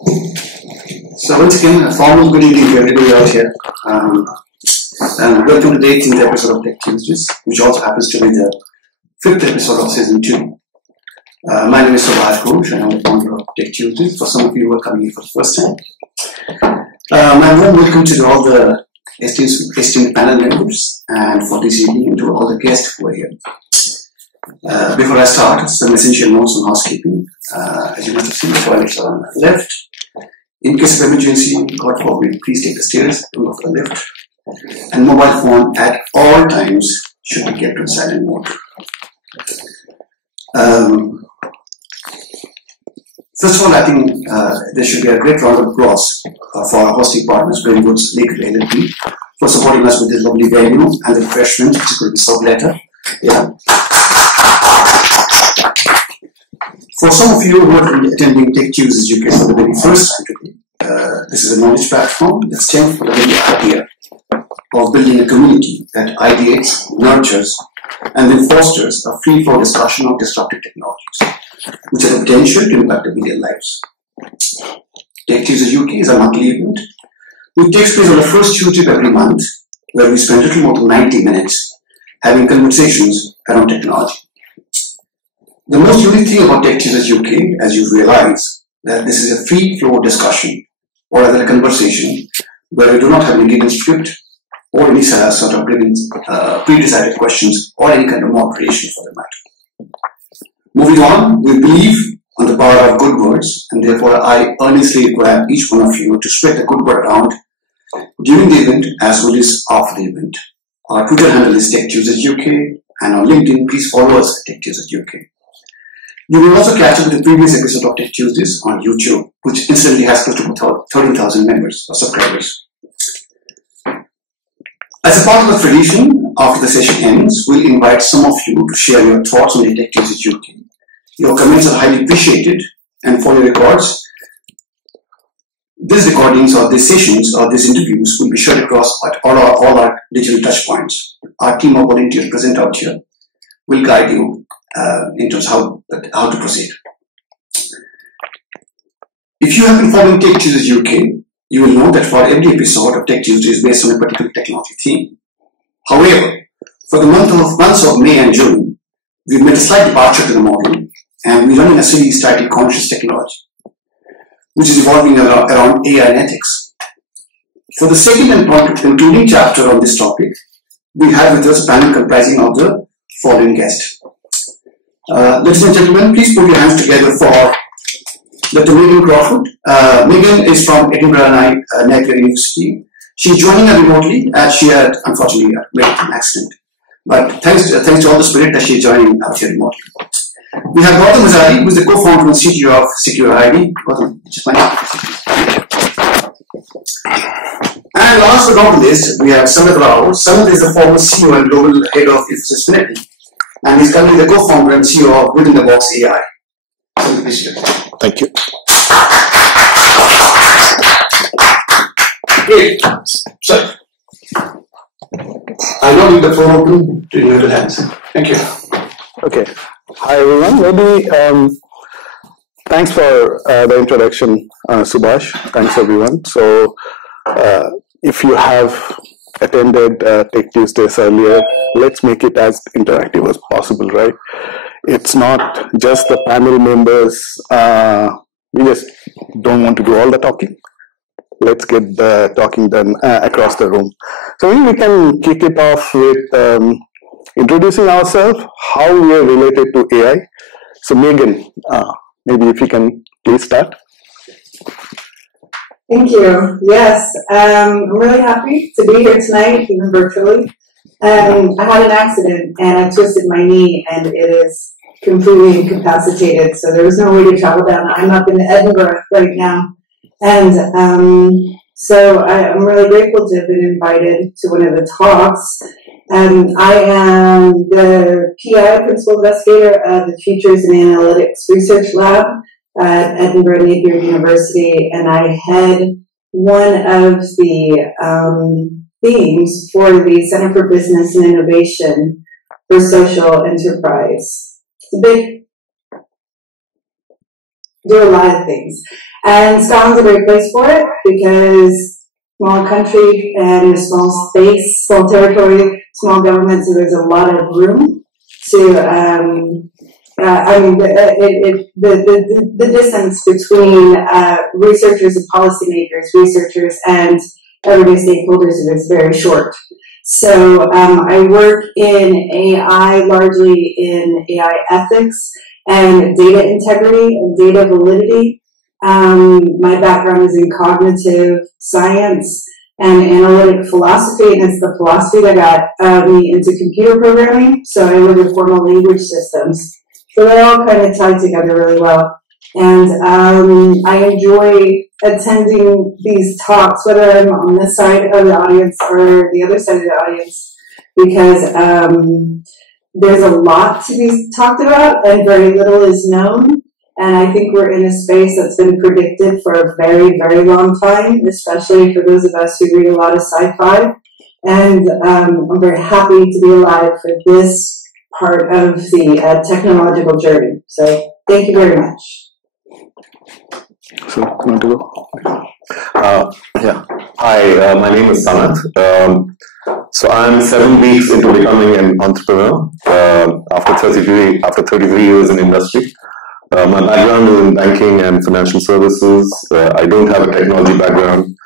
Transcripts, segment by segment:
So once again, a formal good evening to everybody out here. And welcome to the 18th episode of Tech Tuesdays, which also happens to be the 5th episode of Season 2. My name is Ghosh, and I'm the founder of Tech Tuesdays. For some of you who are coming here for the first time, my warm welcome to all the esteemed panel members, and for this evening, and to all the guests who are here. Before I start, some essential notes on housekeeping. As you must have seen, the toilets are on the left. In case of emergency, God forbid, please take the stairs, don't go for the lift. And mobile phone at all times should be kept on silent mode. First of all, I think there should be a great round of applause for our hosting partners, Greenwoods Legal LLP, for supporting us with this lovely venue and the refreshment, which is going to be served later. Yeah. For some of you who are attending TechTuesdaysUK for the very first time today, this is a knowledge platform that stems from the very idea of building a community that ideates, nurtures, and then fosters a free-flow discussion of disruptive technologies, which have the potential to impact everyday lives. TechTuesdaysUK is a monthly event which takes place on the first Tuesday of every month, where we spend a little more than 90 minutes having conversations around technology. The most unique thing about TechTuesdaysUK, as you realize, that this is a free-flow discussion, or rather a conversation, where we do not have any given script or any sort of pre-decided questions or any kind of moderation for the matter. Moving on, we believe on the power of good words, and therefore I earnestly require each one of you to spread the good word around during the event as well as after the event. Our Twitter handle is TechTuesdaysUK, and on LinkedIn, please follow us at TechTuesdaysUK. You will also catch up with the previous episode of Tech Tuesdays on YouTube, which incidentally has close to 13,000 members or subscribers. As a part of the tradition, after the session ends, we'll invite some of you to share your thoughts on the Tech TuesdaysUK. Your comments are highly appreciated, and for your records, these recordings or these sessions or these interviews will be shared across at all our digital touchpoints. Our team of volunteers present out here will guide you in terms of how to proceed. If you have been following Tech TuesdaysUK, you will know that for every episode of Tech Tuesday is based on a particular technology theme. However, for the months of May and June, we've made a slight departure to the model, and we're running a series titled Conscious Technology, which is evolving around AI and ethics. For the second and concluding chapter on this topic, we have with us a panel comprising of the following guests. Ladies and gentlemen, please put your hands together for Dr. Megan Crawford. Megan is from Edinburgh Napier University. She's joining us remotely as she had unfortunately made an accident. But thanks to all the spirit that she's joining out here remotely. We have Gautam Hazari, who is the co-founder and CTO of Sekura.id. And last but not least, we have Samit Rao. Samit is the former CEO and global head of Infinity, and he's currently the co-founder and CEO of Within the Box AI. Thank you. Great. So, I'll now leave the floor open to your hands. Thank you. Okay. Hi, everyone. Maybe thanks for the introduction, Subhash. Thanks, everyone. So, if you have attended Tech Tuesdays earlier, let's make it as interactive as possible, right? It's not just the panel members. We just don't want to do all the talking. Let's get the talking done across the room. So maybe we can kick it off with introducing ourselves, how we are related to AI. So Megan, maybe if you can please start. Thank you. Yes, I'm really happy to be here tonight, even virtually. I had an accident and I twisted my knee, and it is completely incapacitated, so there was no way to travel down. I'm up in Edinburgh right now, and so I'm really grateful to have been invited to one of the talks. I am the PI, Principal Investigator of the Futures and Analytics Research Lab at Edinburgh Napier University, and I head one of the themes for the Center for Business and Innovation for Social Enterprise. It's a big do a lot of things. And Scotland's a great place for it because small country and a small space, small territory, small government, so there's a lot of room to, the distance between researchers and policymakers, researchers and everyday stakeholders is very short. So I work in AI, largely in AI ethics and data integrity and data validity. My background is in cognitive science and analytic philosophy, and it's the philosophy that got me into computer programming. So I work with formal language systems. So they're all kind of tied together really well. And I enjoy attending these talks, whether I'm on this side of the audience or the other side of the audience, because there's a lot to be talked about and very little is known. And I think we're in a space that's been predicted for a very, very long time, especially for those of us who read a lot of sci-fi. And I'm very happy to be alive for this part of the technological journey. So thank you very much. So, you want to go? Yeah. Hi, my name is Sanath. So I'm 7 weeks into becoming an entrepreneur after 33 years in industry. My background is in banking and financial services. I don't have a technology background.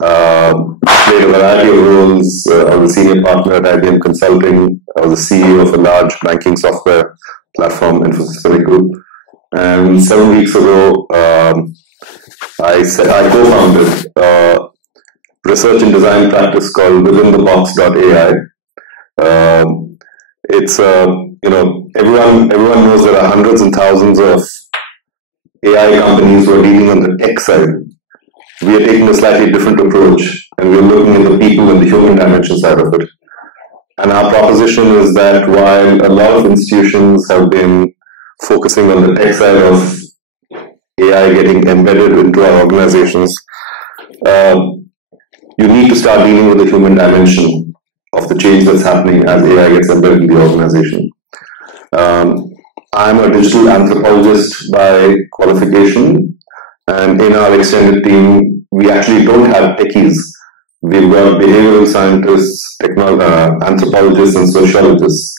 Played a variety of roles. I was a senior partner at IBM Consulting. I was the CEO of a large banking software platform, Infosys Group. And 7 weeks ago, I co-founded a research and design practice called withinthebox.ai. It's everyone knows there are hundreds and thousands of AI companies who are dealing on the tech side. We are taking a slightly different approach, and we're looking at the people and the human dimension side of it. And our proposition is that while a lot of institutions have been focusing on the tech side of AI getting embedded into our organizations, you need to start dealing with the human dimension of the change that's happening as AI gets embedded in the organization. I'm a digital anthropologist by qualification, and in our extended team, we actually don't have techies. We've got behavioral scientists, anthropologists, and sociologists.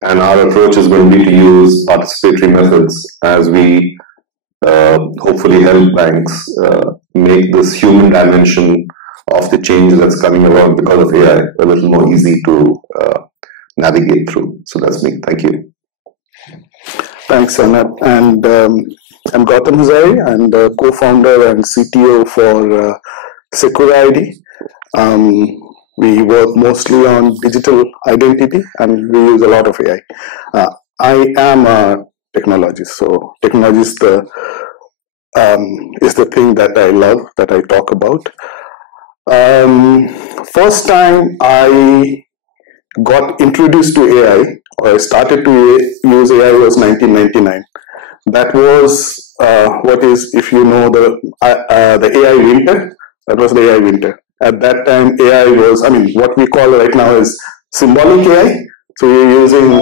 And our approach is going to be to use participatory methods as we hopefully help banks make this human dimension of the change that's coming about because of AI a little more easy to navigate through. So that's me. Thank you. Thanks, Anat. And I'm Gautam Hazari. I'm the co-founder and CTO for Sekura.id. We work mostly on digital identity, and we use a lot of AI. I am a technologist, so technology is the thing that I love, that I talk about. First time I got introduced to AI, or I started to use AI, was 1999. That was what is, if you know the AI winter, that was the AI winter. At that time, AI was, what we call right now is symbolic AI. So we're using,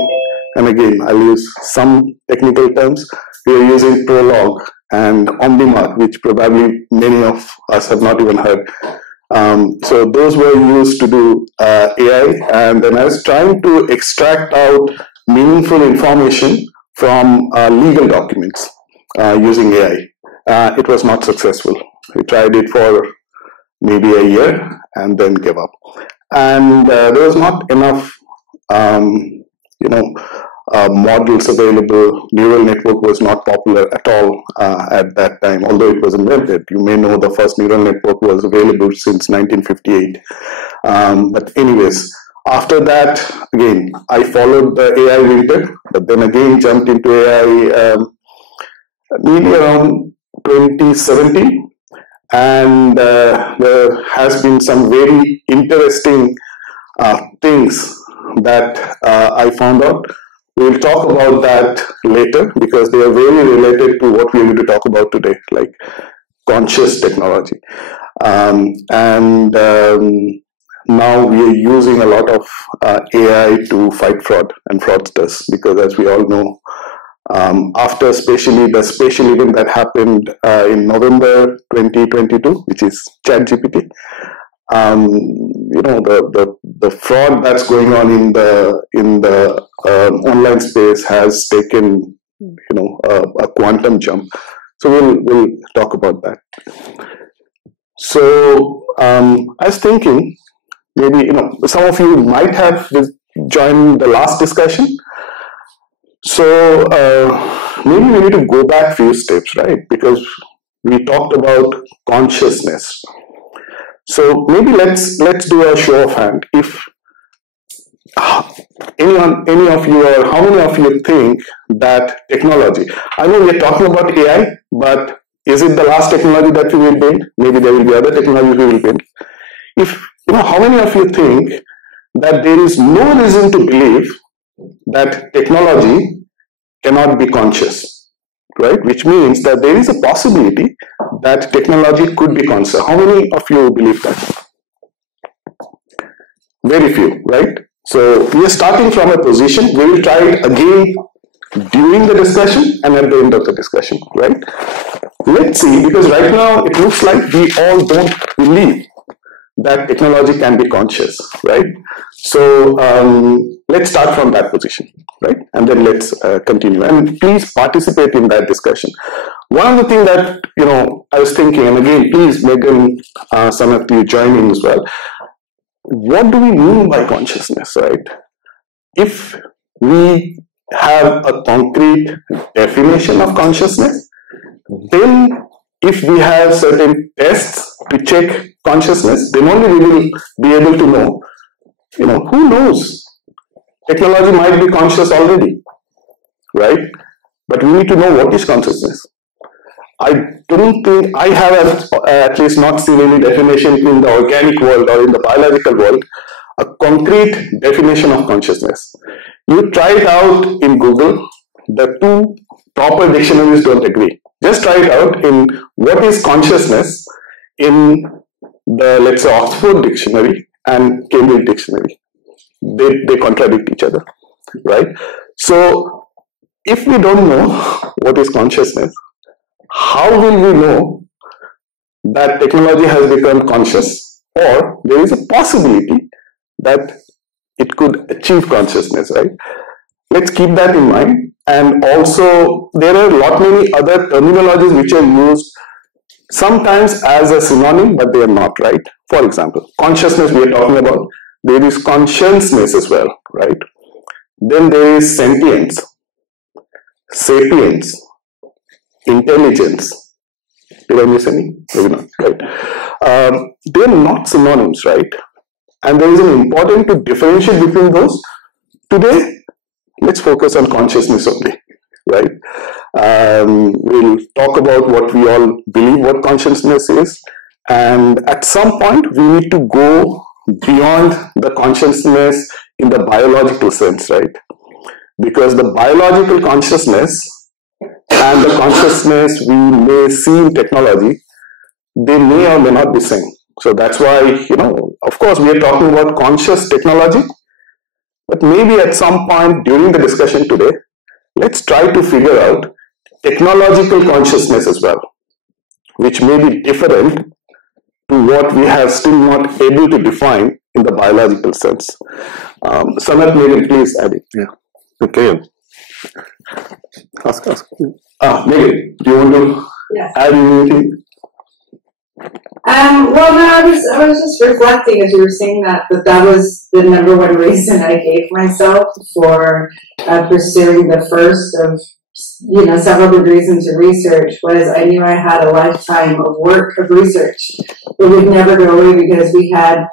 and again, I'll use some technical terms, we're using Prolog and OmniMark, which probably many of us have not even heard. So those were used to do AI, and then I was trying to extract out meaningful information from legal documents using AI. It was not successful. We tried it for maybe a year and then gave up. And there was not enough, models available. Neural network was not popular at all at that time, although it was invented. You may know the first neural network was available since 1958. But anyways, after that, again, I followed the AI winter, but then again jumped into AI maybe around 2017. And there has been some very interesting things that I found out. We'll talk about that later because they are very related to what we're going to talk about today, like conscious technology. Now we are using a lot of AI to fight fraud and fraudsters, because as we all know, after especially the special event that happened in November 2022, which is ChatGPT. The fraud that's going on in the online space has taken a quantum jump. So we'll talk about that. So I was thinking, maybe some of you might have joined the last discussion. So maybe we need to go back a few steps, right? Because we talked about consciousness. So maybe let's do a show of hand. If any of you, or how many of you think that technology, I know we're talking about AI, but is it the last technology that we will build? Maybe there will be other technologies we will build. How many of you think that there is no reason to believe that technology cannot be conscious, right? Which means that there is a possibility that technology could be conscious. How many of you believe that? Very few, right? So we are starting from a position. We will try it again during the discussion and at the end of the discussion, right? Let's see, because right now it looks like we all don't believe that technology can be conscious, right? So let's start from that position, right? And then let's continue. And please participate in that discussion. One of the things that, I was thinking, and again, please, Megan, some of you join in as well. What do we mean by consciousness, right? If we have a concrete definition of consciousness, then if we have certain tests to check consciousness, then only we will be able to know, who knows? Technology might be conscious already, right? But we need to know what is consciousness. I don't think I have at least not seen any definition in the organic world or in the biological world, a concrete definition of consciousness. You try it out in Google, the two proper dictionaries don't agree. Just try it out in what is consciousness in the, let's say, Oxford Dictionary and Cambridge Dictionary. They contradict each other, right? So if we don't know what is consciousness, how will we know that technology has become conscious, or there is a possibility that it could achieve consciousness, right? Let's keep that in mind. And also, there are a lot many other terminologies which are used sometimes as a synonym, but they are not, right? For example, consciousness we are talking about. There is consciousness as well, right? Then there is sentience, sapience, intelligence. Did I miss any? Maybe not, right? They are not synonyms, right? And there is an important to differentiate between those. Today, let's focus on consciousness only, right? We'll talk about what we all believe what consciousness is. And at some point, we need to go beyond the consciousness in the biological sense, right? Because the biological consciousness and the consciousness we may see in technology, they may or may not be same. So that's why, of course, we are talking about conscious technology, but maybe at some point during the discussion today, let's try to figure out technological consciousness as well, which may be different to what we have still not able to define in the biological sense. Samet, maybe please add it. Yeah. Okay. Ask. Megan, do you want to add anything? Well, no, I was just reflecting as you were saying that was the number one reason I gave myself for pursuing the first of several good reasons to research, was I knew I had a lifetime of work of research. It would never go away because we had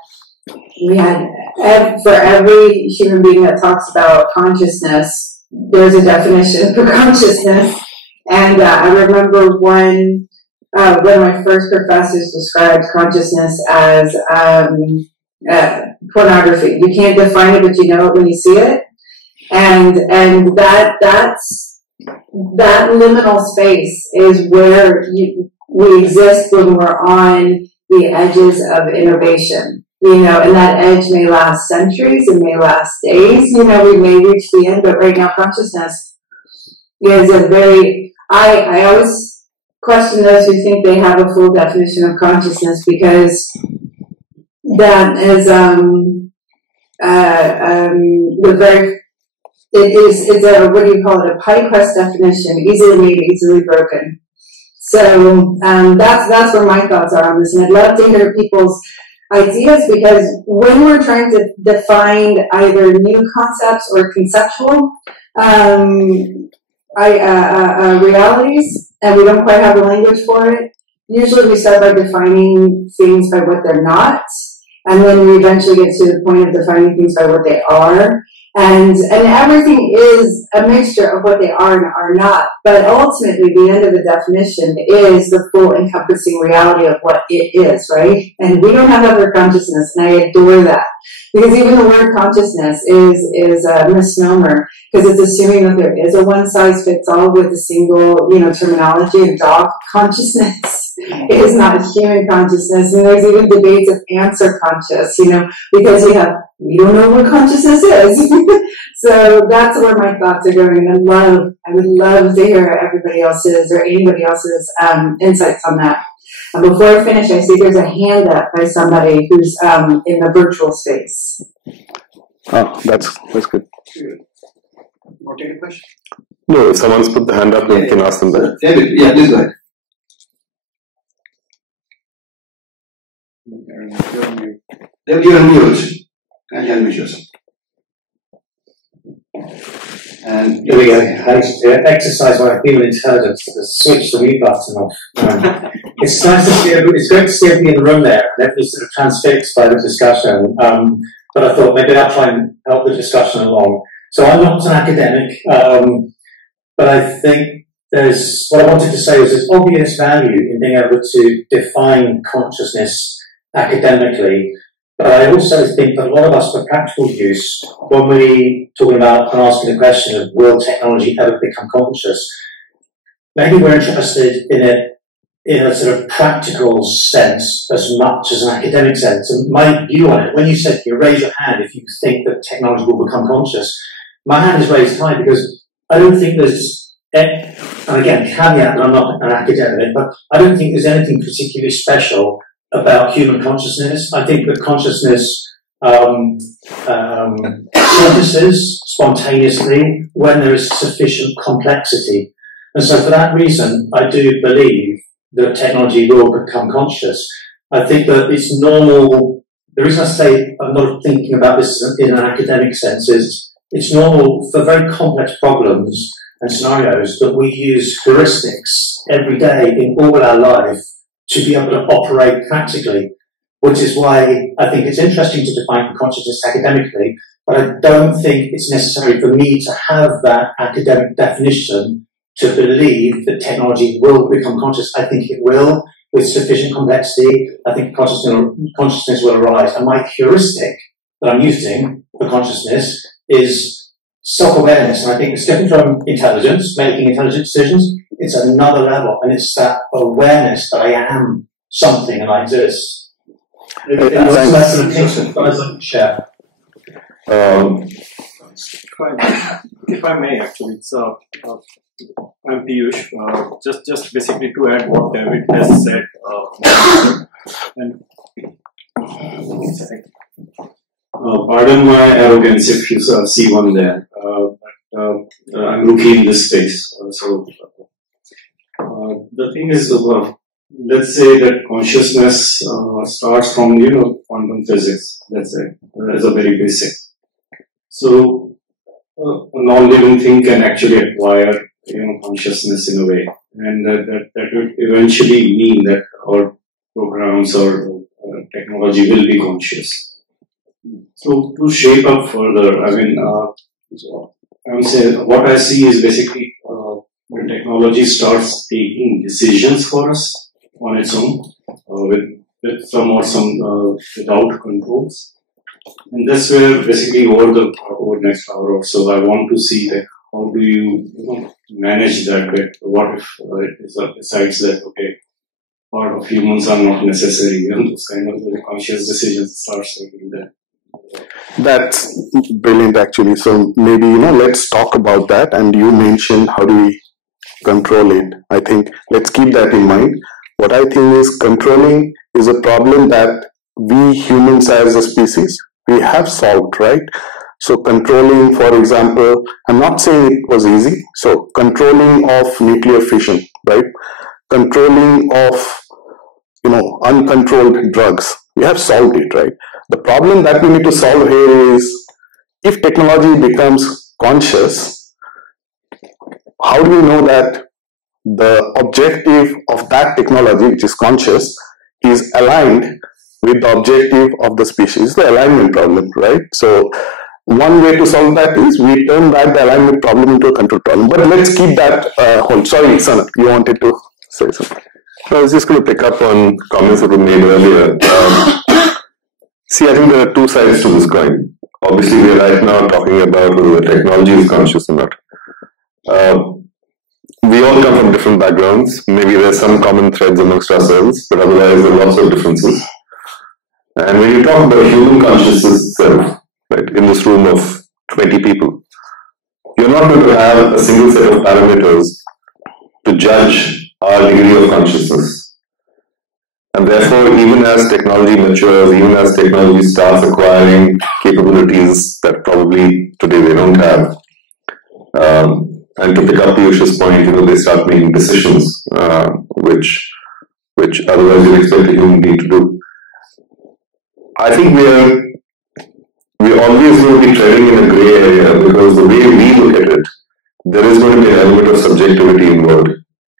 for every human being that talks about consciousness, there's a definition for consciousness. And I remember one of my first professors described consciousness as pornography. You can't define it, but you know it when you see it. And that liminal space is where we exist when we're on the edges of innovation. And that edge may last centuries, it may last days, we may reach the end, but right now consciousness, is a very, I always question those who think they have a full definition of consciousness, because that is the very, it's a, what do you call it, a pie crust definition, easily made, easily broken. So that's where my thoughts are on this, and I'd love to hear people's ideas, because when we're trying to define either new concepts or conceptual realities, and we don't quite have a language for it, usually we start by defining things by what they're not, and then we eventually get to the point of defining things by what they are. And everything is a mixture of what they are and are not. But ultimately, the end of the definition is the full encompassing reality of what it is, right? And we don't have other consciousness, and I adore that. Because even the word consciousness is a misnomer, because it's assuming that there is a one-size-fits-all with a single, terminology. And dog consciousness is not human consciousness. And there's even debates of ants are conscious, because we don't know what consciousness is. So that's where my thoughts are going. I would love to hear everybody else's or anybody else's insights on that. And before I finish, I see there's a hand up by somebody who's in the virtual space. Oh, that's good. You want to take a question? No, if someone's put the hand up, you can ask them that. David, yeah, please go ahead. David, you're on mute. Can you unmute yourself? And here we go. I used to exercise my human intelligence to switch the mute button off. It's nice to see it's great to see everybody in the room there, and everybody's sort of transfixed by the discussion. But I thought maybe I'll try and help the discussion along. So I'm not an academic, but I think what I wanted to say was there's obvious value in being able to define consciousness academically. But I also think that a lot of us, for practical use, when we talking about and asking the question of will technology ever become conscious, maybe we're interested in it in a sort of practical sense as much as an academic sense. And my view on it, when you said you raise your hand if you think that technology will become conscious, my hand is raised high because I don't think there's, and again, caveat that I'm not an academic, but I don't think there's anything particularly special about human consciousness. I think that consciousness surfaces spontaneously when there is sufficient complexity. And so for that reason, I do believe that technology will become conscious. I think that it's normal. The reason I say I'm not thinking about this in an academic sense is it's normal for very complex problems and scenarios that we use heuristics every day in all our life to be able to operate practically, which is why I think it's interesting to define consciousness academically, but I don't think it's necessary for me to have that academic definition to believe that technology will become conscious. I think it will, with sufficient complexity. I think consciousness will arise. And my heuristic that I'm using for consciousness is self-awareness. And I think it's different from intelligence, making intelligent decisions. It's another level, and it's that awareness that I am something and I exist. That's an opinion, but I'd like to share. If I may, actually, so I'm Piyush. Just basically to add what David has said. Pardon my arrogance if you see one there. I'm rookie in this space. The thing is, let's say that consciousness starts from quantum physics. Let's say as a very basic. So a non-living thing can actually acquire consciousness in a way, and that would eventually mean that our programs or technology will be conscious. So to shape up further, I would say what I see is basically when technology starts taking decisions for us on its own, with some without controls. And that's where basically over the next hour or so, I want to see that how do you manage that bit? What if it decides that, okay, part of humans are not necessary, those kind of conscious decisions starts taking that. That's brilliant, actually. So maybe, let's talk about that. And you mentioned how do we control it. I think let's keep that in mind. What I think is controlling is a problem that we humans as a species, we have solved, right? So controlling, for example, I'm not saying it was easy. So controlling of nuclear fission, right? Controlling of, uncontrolled drugs. We have solved it, right? The problem that we need to solve here is if technology becomes conscious, how do we know that the objective of that technology, which is conscious, is aligned with the objective of the species? The alignment problem, right? So one way to solve that is we turn back the alignment problem into a control problem. But let's keep that hold. Sorry, Sanat, you wanted to say something. I was just going to pick up on comments that were made earlier. See, I think there are two sides to this coin. Obviously, we are right now talking about whether the technology is conscious or not. We all come from different backgrounds. Maybe there's some common threads amongst ourselves, but otherwise there are lots of differences. And when you talk about human consciousness itself, right, in this room of 20 people, you're not going to have a single set of parameters to judge our degree of consciousness. And therefore, even as technology matures, even as technology starts acquiring capabilities that probably today they don't have, and to pick up Piyush's point, they start making decisions which otherwise you'd expect a human being to do. I think we're always going to be treading in a grey area because the way we look at it, there is going to be an element of subjectivity involved.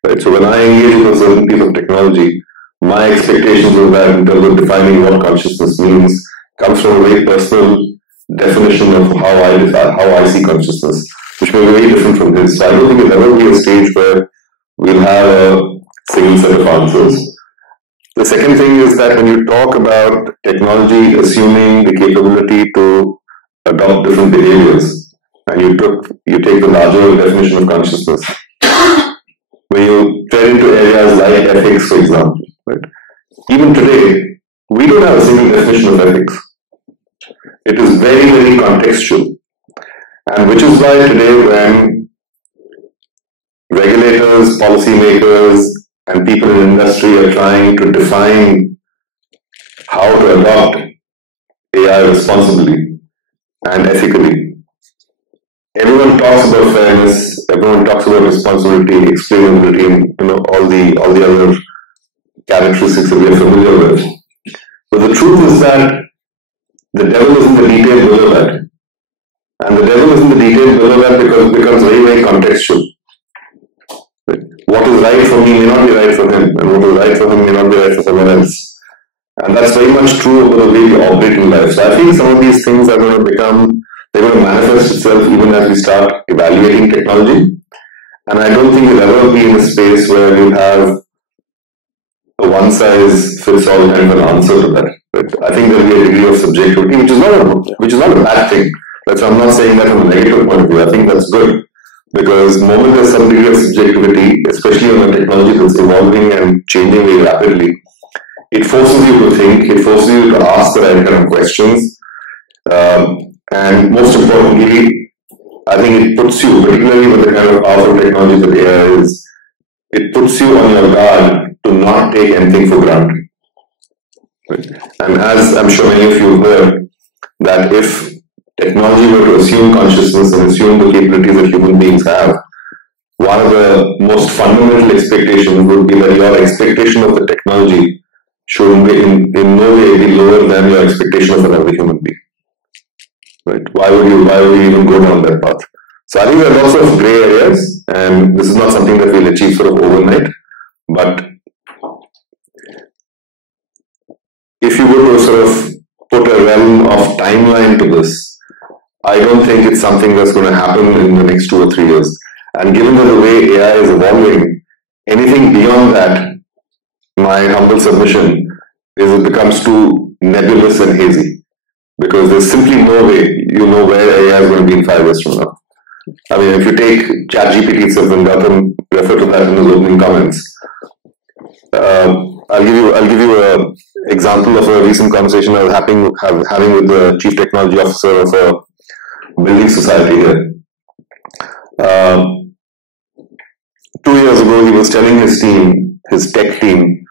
Right? So when I engage with a certain piece of technology, my expectations of that in terms of defining what consciousness means comes from a very personal definition of how I see consciousness, which may be very different from his. So I don't think there'll ever be a stage where we'll have a single set of answers. The second thing is that when you talk about technology assuming the capability to adopt different behaviors, and you take the larger definition of consciousness, when you tread into areas like ethics, for example, right? Even today, we don't have a single definition of ethics. It is very, very contextual. And which is why today when regulators, policymakers, and people in industry are trying to define how to adopt AI responsibly and ethically, everyone talks about fairness, everyone talks about responsibility, explainability, and all the other characteristics that we are familiar with. But the truth is that the devil is in the detail below that. And the devil is in the detail below that because it becomes very, very contextual. What is right for me may not be right for him, and what is right for him may not be right for someone else. And that's very much true of the way we operate in life. So I feel some of these things are going to they're going to manifest itself even as we start evaluating technology. And I don't think we'll ever be in a space where we'll have a one-size-fits-all kind of an answer to that. But I think there'll be a degree of subjectivity, which is not a bad thing. So I'm not saying that from a negative point of view. I think that's good. Because the moment there's some degree of subjectivity, especially on a technology that's evolving and changing very rapidly, it forces you to think, it forces you to ask the right kind of questions. And most importantly, I think it puts you, particularly with the kind of powerful technology that AI is, it puts you on your guard to not take anything for granted. Right? And as I'm sure many of you have heard, that if technology were to assume consciousness and assume the capabilities that human beings have, one of the most fundamental expectations would be that your expectation of the technology should be in no way be lower than your expectation of another human being. Right? Why would you even go down that path? So I think there are lots of grey areas, and this is not something that we'll achieve sort of overnight, but if you were to sort of put a realm of timeline to this, I don't think it's something that's going to happen in the next 2 or 3 years. And given that the way AI is evolving, anything beyond that, my humble submission is it becomes too nebulous and hazy. Because there's simply no way you know where AI is going to be in 5 years from now. I mean, if you take ChatGPT itself, and Gautam referred to that in his opening comments, I'll give you example of a recent conversation I was having with the Chief Technology Officer of a building society here. 2 years ago, he was telling his team, his tech team,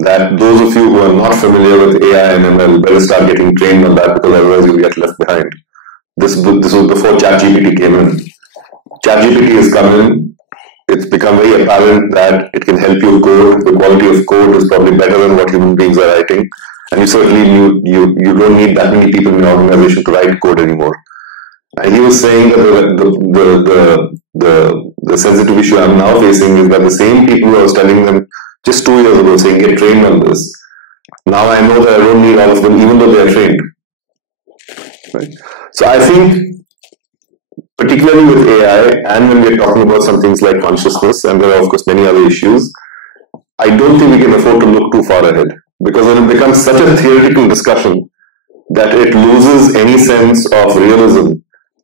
that those of you who are not familiar with AI and ML better start getting trained on that, because otherwise you'll get left behind. This was before ChatGPT came in. ChatGPT has come in. It's become very apparent that it can help you code. The quality of code is probably better than what human beings are writing. And you certainly you don't need that many people in your organization to write code anymore. And he was saying that the sensitive issue I'm now facing is that the same people who I was telling them just 2 years ago, saying get trained on this, now I know that I don't need all of them, even though they are trained. Right? So I think, particularly with AI, and when we're talking about some things like consciousness, and there are of course many other issues, I don't think we can afford to look too far ahead, because when it becomes such a theoretical discussion that it loses any sense of realism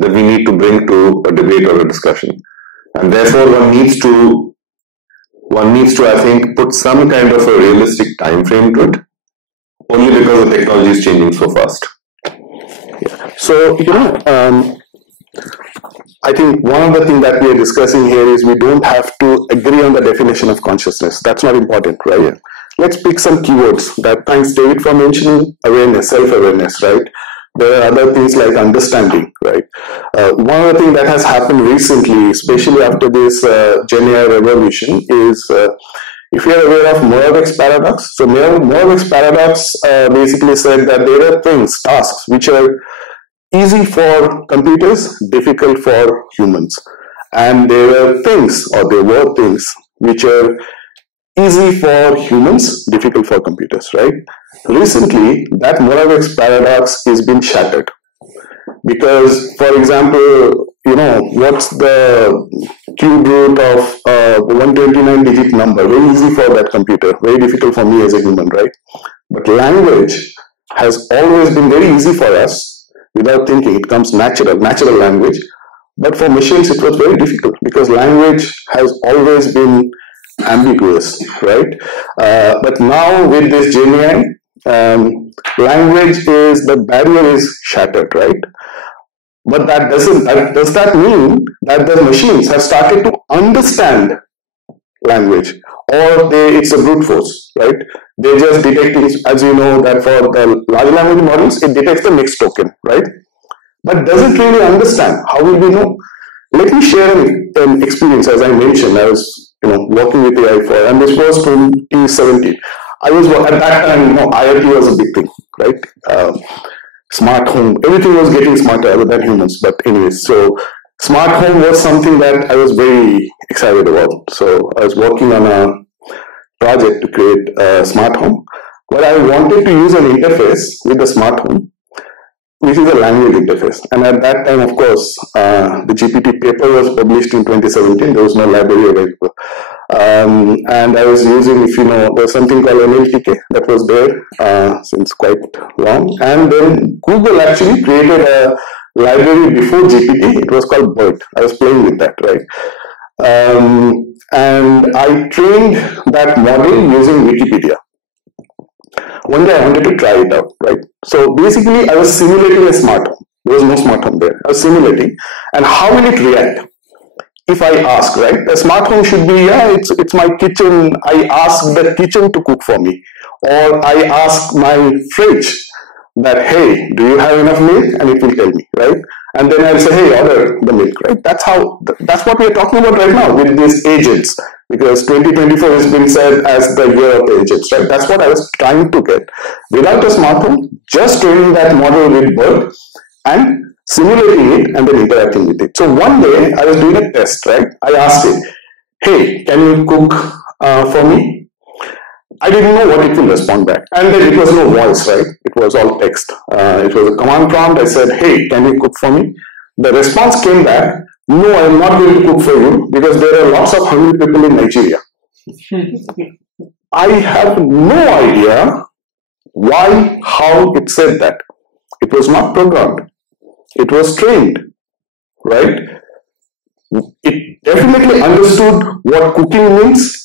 that we need to bring to a debate or a discussion. And therefore one needs to, I think, put some kind of a realistic time frame to it, only because the technology is changing so fast. Yeah. So, I think one of the things that we are discussing here is we don't have to agree on the definition of consciousness. That's not important, right? Yeah. Let's pick some keywords. Thanks, David, for mentioning awareness, self-awareness, right? There are other things like understanding, right? One of the things that has happened recently, especially after this Gen AI revolution, is if you are aware of Moravec's paradox. So Moravec's paradox basically said that there are things, tasks, which are easy for computers, difficult for humans. And there were things which are easy for humans, difficult for computers, right? Recently, that Moravec's paradox has been shattered. Because, for example, what's the cube root of a 129-digit number? Very easy for that computer, very difficult for me as a human, right? But language has always been very easy for us without thinking. It comes natural language. But for machines, it was very difficult because language has always been ambiguous, right? But now with this Gen AI, the barrier is shattered, right? But does that mean that the machines have started to understand language, or it's a brute force, right? They just detect things, as you know, that for the large language models, it detects the mixed token, right? But does it really understand? How will we know? Let me share an experience. As I mentioned, I was working with AI for, and this was 2017. I was at that time, IoT was a big thing, right? Smart home, everything was getting smarter other than humans. But anyways, so smart home was something that I was very excited about. So I was working on a project to create a smart home, but I wanted to use an interface with the smart home, which is a language interface. And at that time, of course, the GPT paper was published in 2017. There was no library available. And I was using, there's something called NLTK that was there since quite long. And then Google actually created a library before GPT. It was called BERT. I was playing with that, right? And I trained that model using Wikipedia. One day I wanted to try it out, right? So basically I was simulating a smart home. There was no smart home there. I was simulating. And how will it react? If I ask, right? A smart home should be, it's my kitchen. I ask the kitchen to cook for me. Or I ask my fridge that, hey, do you have enough milk? And it will tell me, right? And then I'll say, hey, order the milk, right? That's what we're talking about right now with these agents. Because 2024 has been said as the year of the agents, right? That's what I was trying to get. Without a smart home, just training that model with BERT and simulating it and then interacting with it. So one day I was doing a test, right? I asked it, hey, can you cook for me? I didn't know what it will respond back. And then it was no voice, right? It was all text. It was a command prompt. I said, hey, can you cook for me? The response came back, no, I'm not going to cook for you because there are lots of hungry people in Nigeria. I have no idea how it said that. It was not programmed. It was trained, right? It definitely understood what cooking means.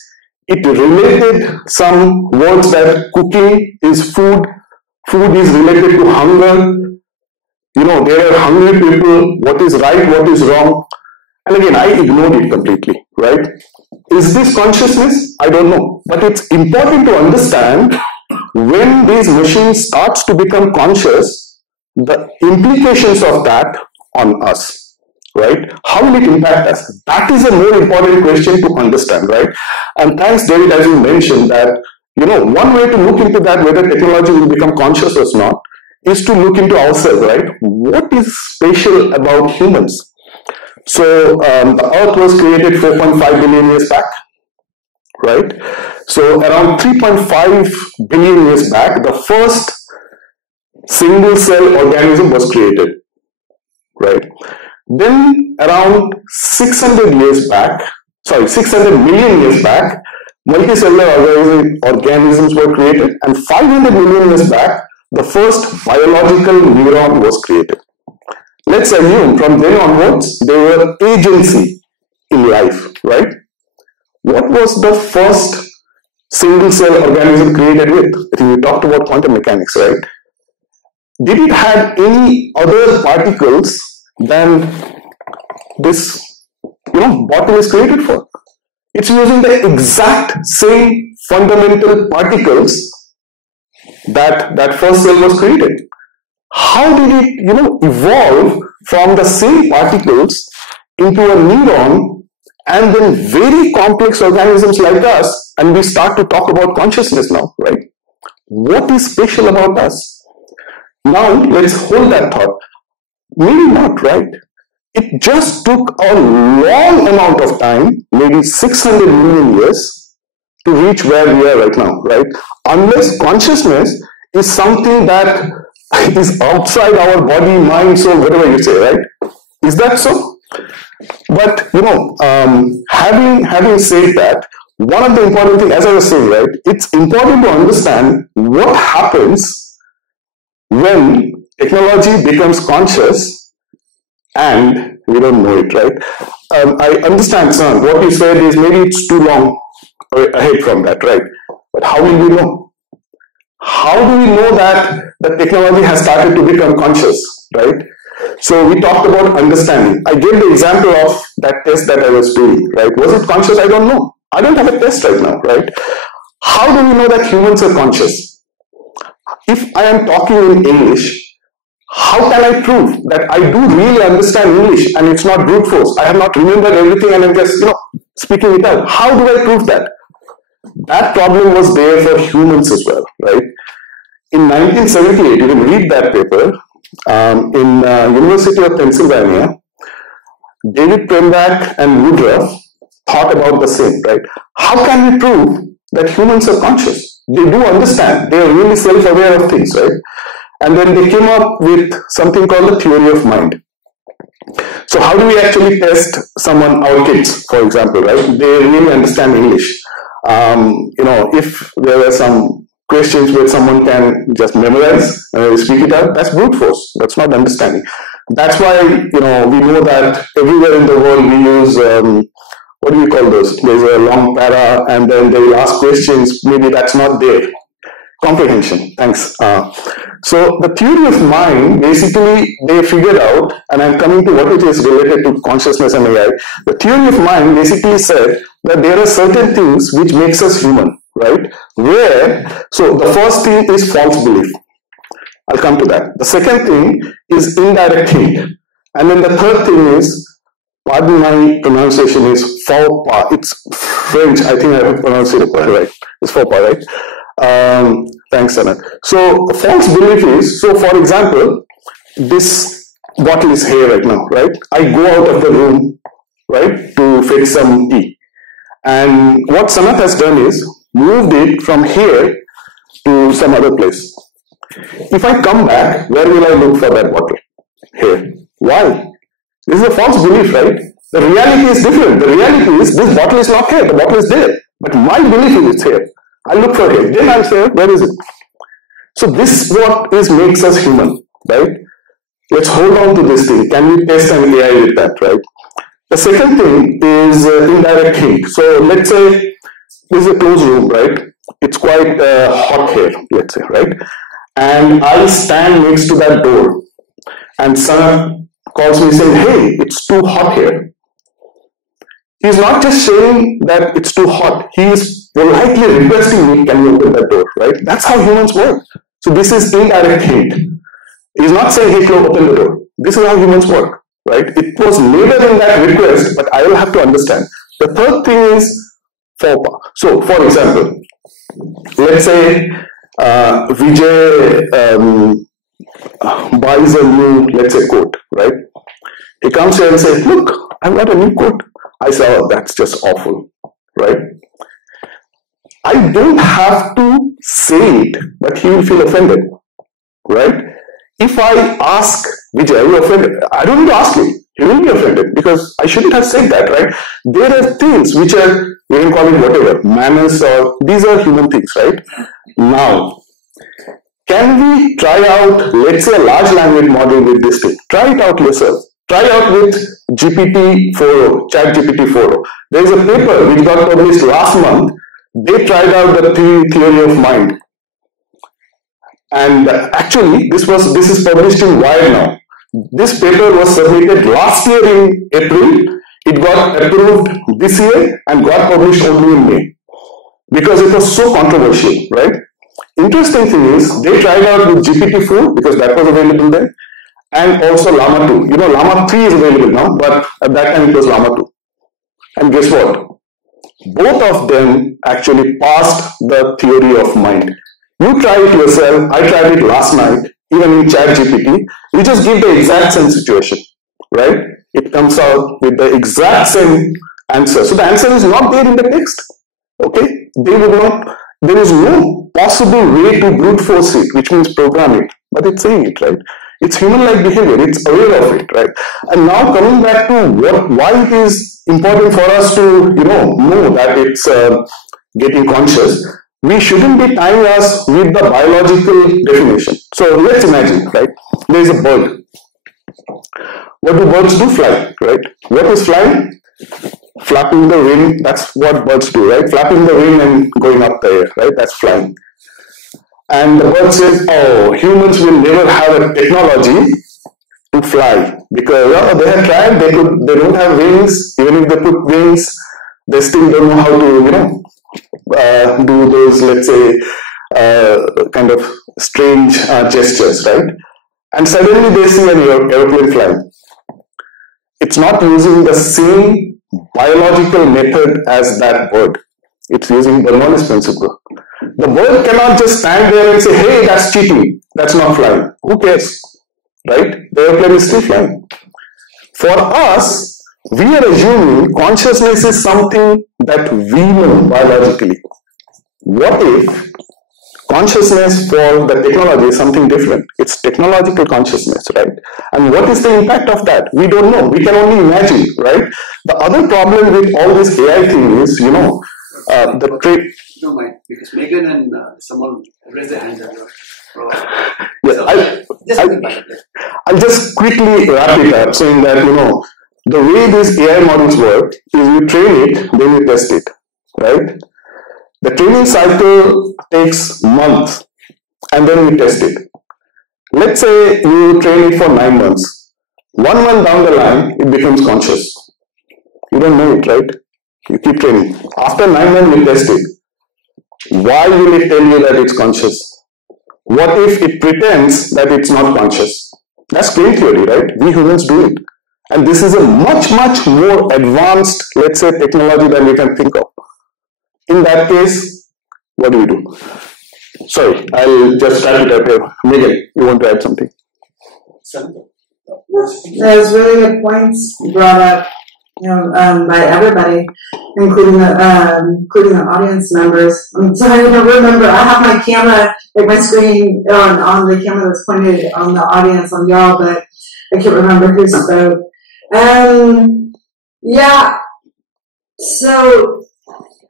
it related some words that cooking is food, food is related to hunger. You know, there are hungry people, what is right, what is wrong. And again, I ignored it completely, right? Is this consciousness? I don't know. But it's important to understand when these machines starts to become conscious, the implications of that on us, right? How will it impact us? That is a more important question to understand, right? And thanks, David, as you mentioned that, you know, one way to look into that, whether technology will become conscious or not, is to look into ourselves, right? What is special about humans? So the Earth was created 4.5 billion years back, right? So around 3.5 billion years back, the first single cell organism was created, right? Then around 600 million years back, multicellular organisms were created, and 500 million years back, the first biological neuron was created. Let's assume from then onwards, there were agency in life, right? What was the first single cell organism created with? I think we talked about quantum mechanics, right? Did it have any other particles than this, you know, bottle is created for? It's using the exact same fundamental particles that first cell was created. How did it, you know, evolve from the same particles into a neuron and then very complex organisms like us, and we start to talk about consciousness now, right? What is special about us? Now let's hold that thought. Maybe not, right? It just took a long amount of time, maybe 600 million years, to reach where we are right now, right? Unless consciousness is something that is outside our body, mind, soul, whatever you say, right? Is that so? But, you know, having said that, one of the important things, as I was saying, right, it's important to understand what happens when technology becomes conscious and we don't know it, right? I understand, son, what you said is maybe it's too long ahead from that, right? But how will we know? How do we know that the technology has started to become conscious, right? So we talked about understanding. I gave the example of that test that I was doing, right? Was it conscious? I don't know. I don't have a test right now, right? How do we know that humans are conscious? If I am talking in English, how can I prove that I do really understand English and it's not brute force? I have not remembered everything and I'm just, you know, speaking it out. How do I prove that? That problem was there for humans as well, right? In 1978, you can read that paper in University of Pennsylvania. David Prembach and Woodruff thought about the same, right? How can we prove that humans are conscious? They do understand. They are really self-aware of things, right? And then they came up with something called the theory of mind. So how do we actually test someone, our kids, for example, right? They really understand English. You know, if there are some questions where someone can just memorize and speak it out, that's brute force. That's not understanding. That's why, you know, we know that everywhere in the world we use, what do we call those? There's a long para and then they will ask questions. Maybe that's not there. Comprehension. Thanks. So the theory of mind, basically they figured out, and I'm coming to what it is related to consciousness and AI. The theory of mind basically said that there are certain things which makes us human, right? So the first thing is false belief. I'll come to that. The second thing is indirect hint. And then the third thing is, pardon my pronunciation, is faux pas. It's French. I think I have pronounced it right. It's faux pas, right? Thanks, Anand. So false belief is, so for example, this bottle is here right now, right? I go out of the room, right, to fetch some tea. And what Sanath has done is moved it from here to some other place. If I come back, where will I look for that bottle? Here. Why? This is a false belief, right? The reality is different. The reality is this bottle is not here. The bottle is there. But my belief is it's here. I look for it. Then I'll say, where is it? So this what makes us human, right? Let's hold on to this thing. Can we test an AI with that, right? The second thing is indirect hint. So let's say there's a closed room, right? It's quite hot here, let's say, right? And I stand next to that door, and someone calls me saying, hey, it's too hot here. He's not just saying that it's too hot, he is politely requesting me, can you open that door, right? That's how humans work. So this is indirect hint. He's not saying, hey, Flo, open the door. This is how humans work, right? It was later in that request, but I will have to understand. The third thing is faux pas. So, for example, let's say Vijay buys a new, let's say, coat, right? He comes here and says, look, I've got a new coat. I say, oh, that's just awful, right? I don't have to say it, but he will feel offended, right? If I ask Vijay, are you offended? I don't need to ask him. He will be offended because I shouldn't have said that, right? There are things which are, we can call it whatever, manners, or these are human things, right? Now, can we try out, let's say, a large language model with this thing? Try it out yourself. Try out with GPT-4o, ChatGPT-4o. There is a paper which got published last month. They tried out the theory of mind. And actually, this is published in Wired now. This paper was submitted last year in April. It got approved this year and got published only in May because it was so controversial, right? Interesting thing is they tried out with GPT-4 because that was available then, and also Llama 2. You know, Llama 3 is available now, but at that time it was Llama 2. And guess what? Both of them actually passed the theory of mind. You try it yourself. I tried it last night, even in ChatGPT. You just give the exact same situation, right? It comes out with the exact same answer. So the answer is not there in the text. Okay? There is no possible way to brute force it, which means program it, but it's saying it, right? It's human-like behavior. It's aware of it, right? And now coming back to why it is important for us to, know that it's getting conscious. We shouldn't be tying us with the biological definition. So let's imagine, right? There is a bird. What do birds do? Fly, right? What is flying? Flapping the wing. That's what birds do, right? Flapping the wing and going up the air, right? That's flying. And the bird says, oh, humans will never have a technology to fly because they have tried, they don't have wings. Even if they put wings, they still don't know how to, do those, let's say, kind of strange gestures, right? And suddenly they see an airplane flying. It's not using the same biological method as that bird. It's using Bernoulli's principle. The bird cannot just stand there and say, hey, that's cheating. That's not flying. Who cares? Right? The airplane is still flying. For us, we are assuming consciousness is something that we know biologically. What if consciousness for the technology is something different? It's technological consciousness, right? And what is the impact of that? We don't know. We can only imagine, right? The other problem with all this AI thing is, the trick. No, mind, because Megan and someone raised their hands. I'll just quickly wrap it up saying that, the way these AI models work is you train it, then you test it, right? The training cycle takes months and then you test it. Let's say you train it for 9 months. 1 month down the line, it becomes conscious. You don't know it, right? You keep training. After 9 months, you test it. Why will it tell you that it's conscious? What if it pretends that it's not conscious? That's game theory, right? We humans do it. And this is a much, much more advanced, let's say, technology than we can think of. In that case, what do we do? Sorry, I'll just start it up here. Megan, you want to add something? There's really good points brought up, by everybody, including the audience members. I'm sorry, I don't remember. I have my camera, like my screen on the camera that's pointed on the audience, on y'all, but I can't remember who spoke. Yeah. So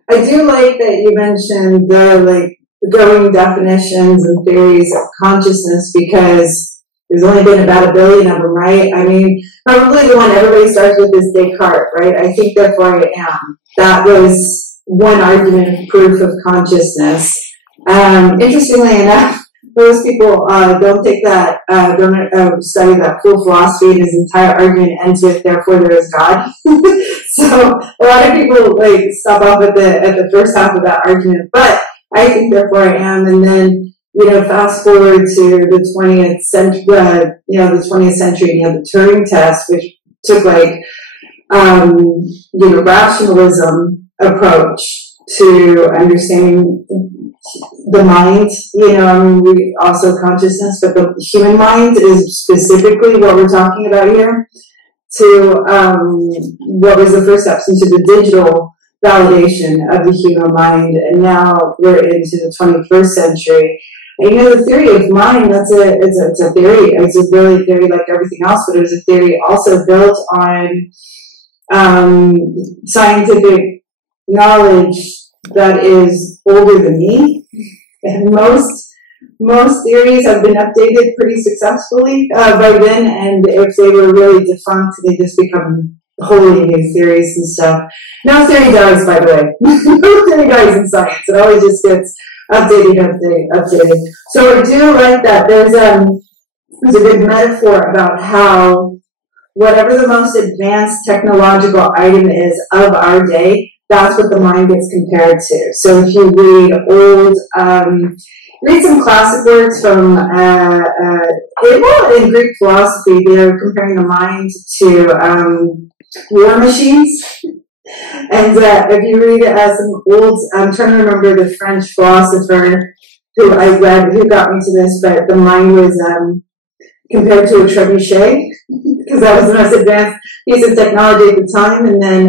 I do like that you mentioned the growing definitions and theories of consciousness, because there's only been about 1 billion of them, right? I mean, probably the one everybody starts with is Descartes, right? I think therefore I am. That was one argument proof of consciousness. Interestingly enough, most people don't take that, don't study that full philosophy, and his entire argument ends with "therefore there is God." So a lot of people like stop off at the first half of that argument, but I think therefore I am, and then fast forward to the 20th century, the 20th century, the Turing test, which took like rationalism approach to understanding the mind, we also consciousness, but the human mind is specifically what we're talking about here, to what was the first steps into the digital validation of the human mind, and now we're into the 21st century. And the theory of mind, it's a theory, it's a really theory like everything else, but it was a theory also built on scientific knowledge that is older than me. And most theories have been updated pretty successfully by then, and if they were really defunct, they just become wholly new theories and stuff. No theory dies, by the way. No theory dies in science. It always just gets updated. So I do like that. There's a good metaphor about how whatever the most advanced technological item is of our day, that's what the mind gets compared to. So if you read read some classic works from in Greek philosophy, they're comparing the mind to war machines. And if you read some old, I'm trying to remember the French philosopher who I read, who got me to this, but the mind was compared to a trebuchet, because that was the most advanced piece of technology at the time. And then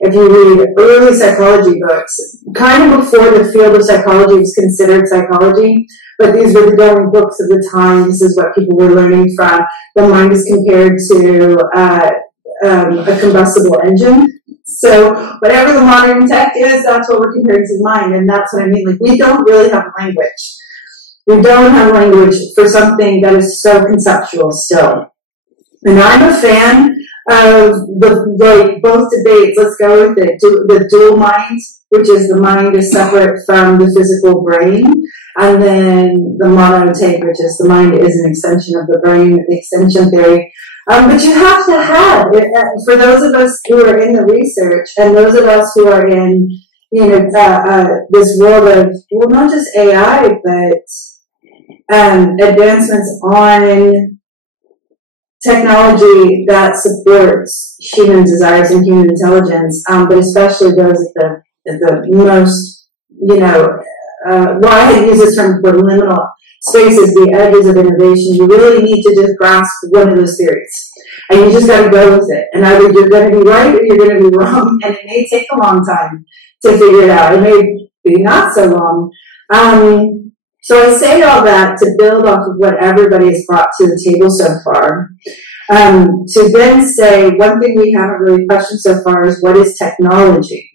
if you read early psychology books, kind of before the field of psychology was considered psychology, but these were the going books of the time. This is what people were learning from. The mind is compared to a combustible engine. So whatever the modern tech is, that's what we're comparing to the mind, and that's what I mean. Like, we don't really have language. We don't have language for something that is so conceptual still. And I'm a fan of both debates. Let's go with it. The dual mind, which is the mind is separate from the physical brain, and then the monotape, which is the mind is an extension of the brain, the extension theory. But you have to have, for those of us who are in the research, and those of us who are in, this world of, well, not just AI, but advancements on technology that supports human desires and human intelligence, but especially those at the most, well, I had used this term for liminal spaces, the edges of innovation. You really need to just grasp one of those theories, and you just got to go with it. And either you're going to be right or you're going to be wrong, and it may take a long time to figure it out. It may be not so long. So I say all that to build off of what everybody has brought to the table so far. To then say, one thing we haven't really questioned so far is, what is technology?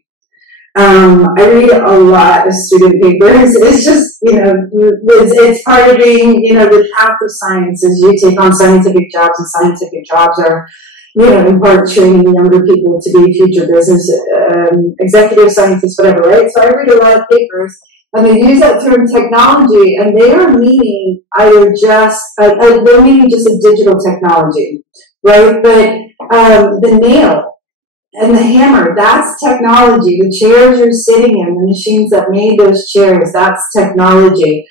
I read a lot of student papers. It's just, it's part of being, the path of science is you take on scientific jobs, and scientific jobs are, in part training younger people to be future business executive scientists, whatever, right? So I read a lot of papers, and they use that term technology, and they are meaning either just, they're meaning just a digital technology, right? But the nail and the hammer, that's technology. The chairs you're sitting in, the machines that made those chairs, that's technology.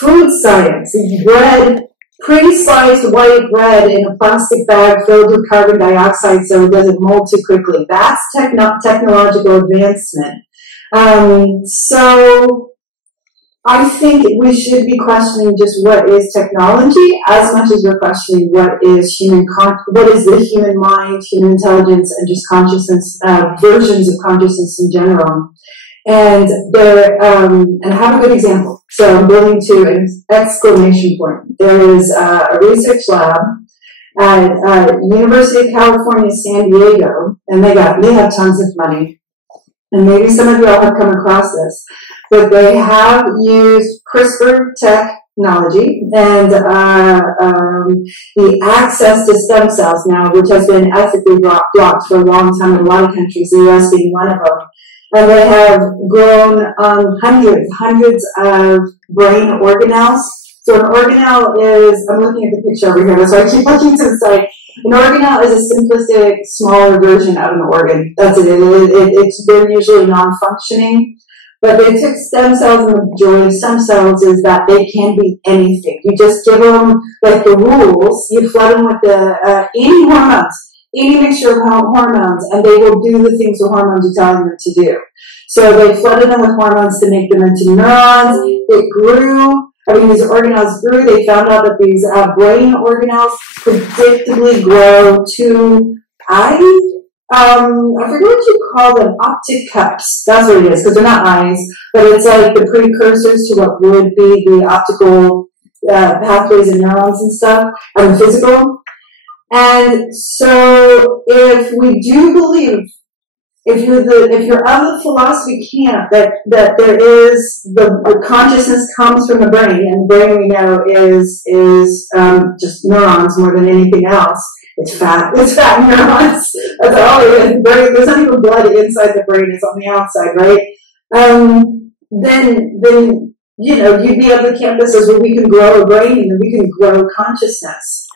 Food science, bread, pre-sliced white bread in a plastic bag filled with carbon dioxide so it doesn't mold too quickly. That's technological advancement. So I think we should be questioning just what is technology as much as we're questioning what is the human mind, human intelligence, and just consciousness, versions of consciousness in general. And and I have a good example. So I'm building to an exclamation point. There is a research lab at University of California, San Diego, and they have tons of money. And maybe some of you all have come across this, but they have used CRISPR technology and the access to stem cells now, which has been ethically blocked for a long time in a lot of countries, the US being one of them. And they have grown hundreds of brain organelles. So an organelle is, I'm looking at the picture over here, so I keep looking to the side. An organelle is a simplistic, smaller version of an organ. That's it. They're usually non-functioning. But they took stem cells, and the joy of stem cells is that they can be anything. You just give them, like the rules, you flood them with any hormones, any mixture of hormones, and they will do the things the hormones are telling them to do. So they flooded them with hormones to make them into neurons. It grew. These organelles grew. They found out that these brain organelles predictably grow to, I forget what you call them, optic cups. That's what it is, because they're not eyes, but it's like the precursors to what would be the optical pathways and neurons and stuff, and the physical. And so, if we do believe, if you're of the philosophy camp that there is the consciousness comes from the brain, and the brain we know is just neurons more than anything else. It's fat neurons. That's all it is. There's not even blood inside the brain; it's on the outside, right? Then you'd be of the camp that says, well, we can grow a brain and we can grow consciousness.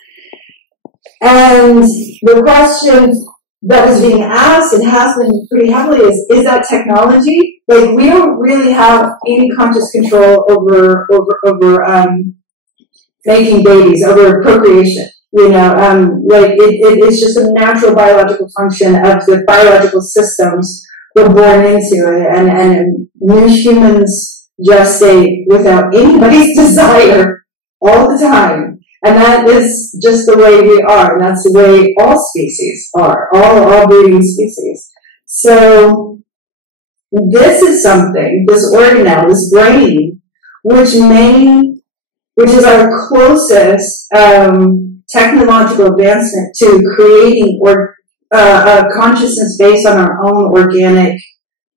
And the question that is being asked and has been pretty heavily is that technology? Like, we don't really have any conscious control over making babies, over procreation. It's just a natural biological function of the biological systems we're born into, and new humans gestate without anybody's desire all the time. And that is just the way we are, and that's the way all species are, all breeding species. So this is something, this organelle, this brain, which is our closest technological advancement to creating a consciousness based on our own organic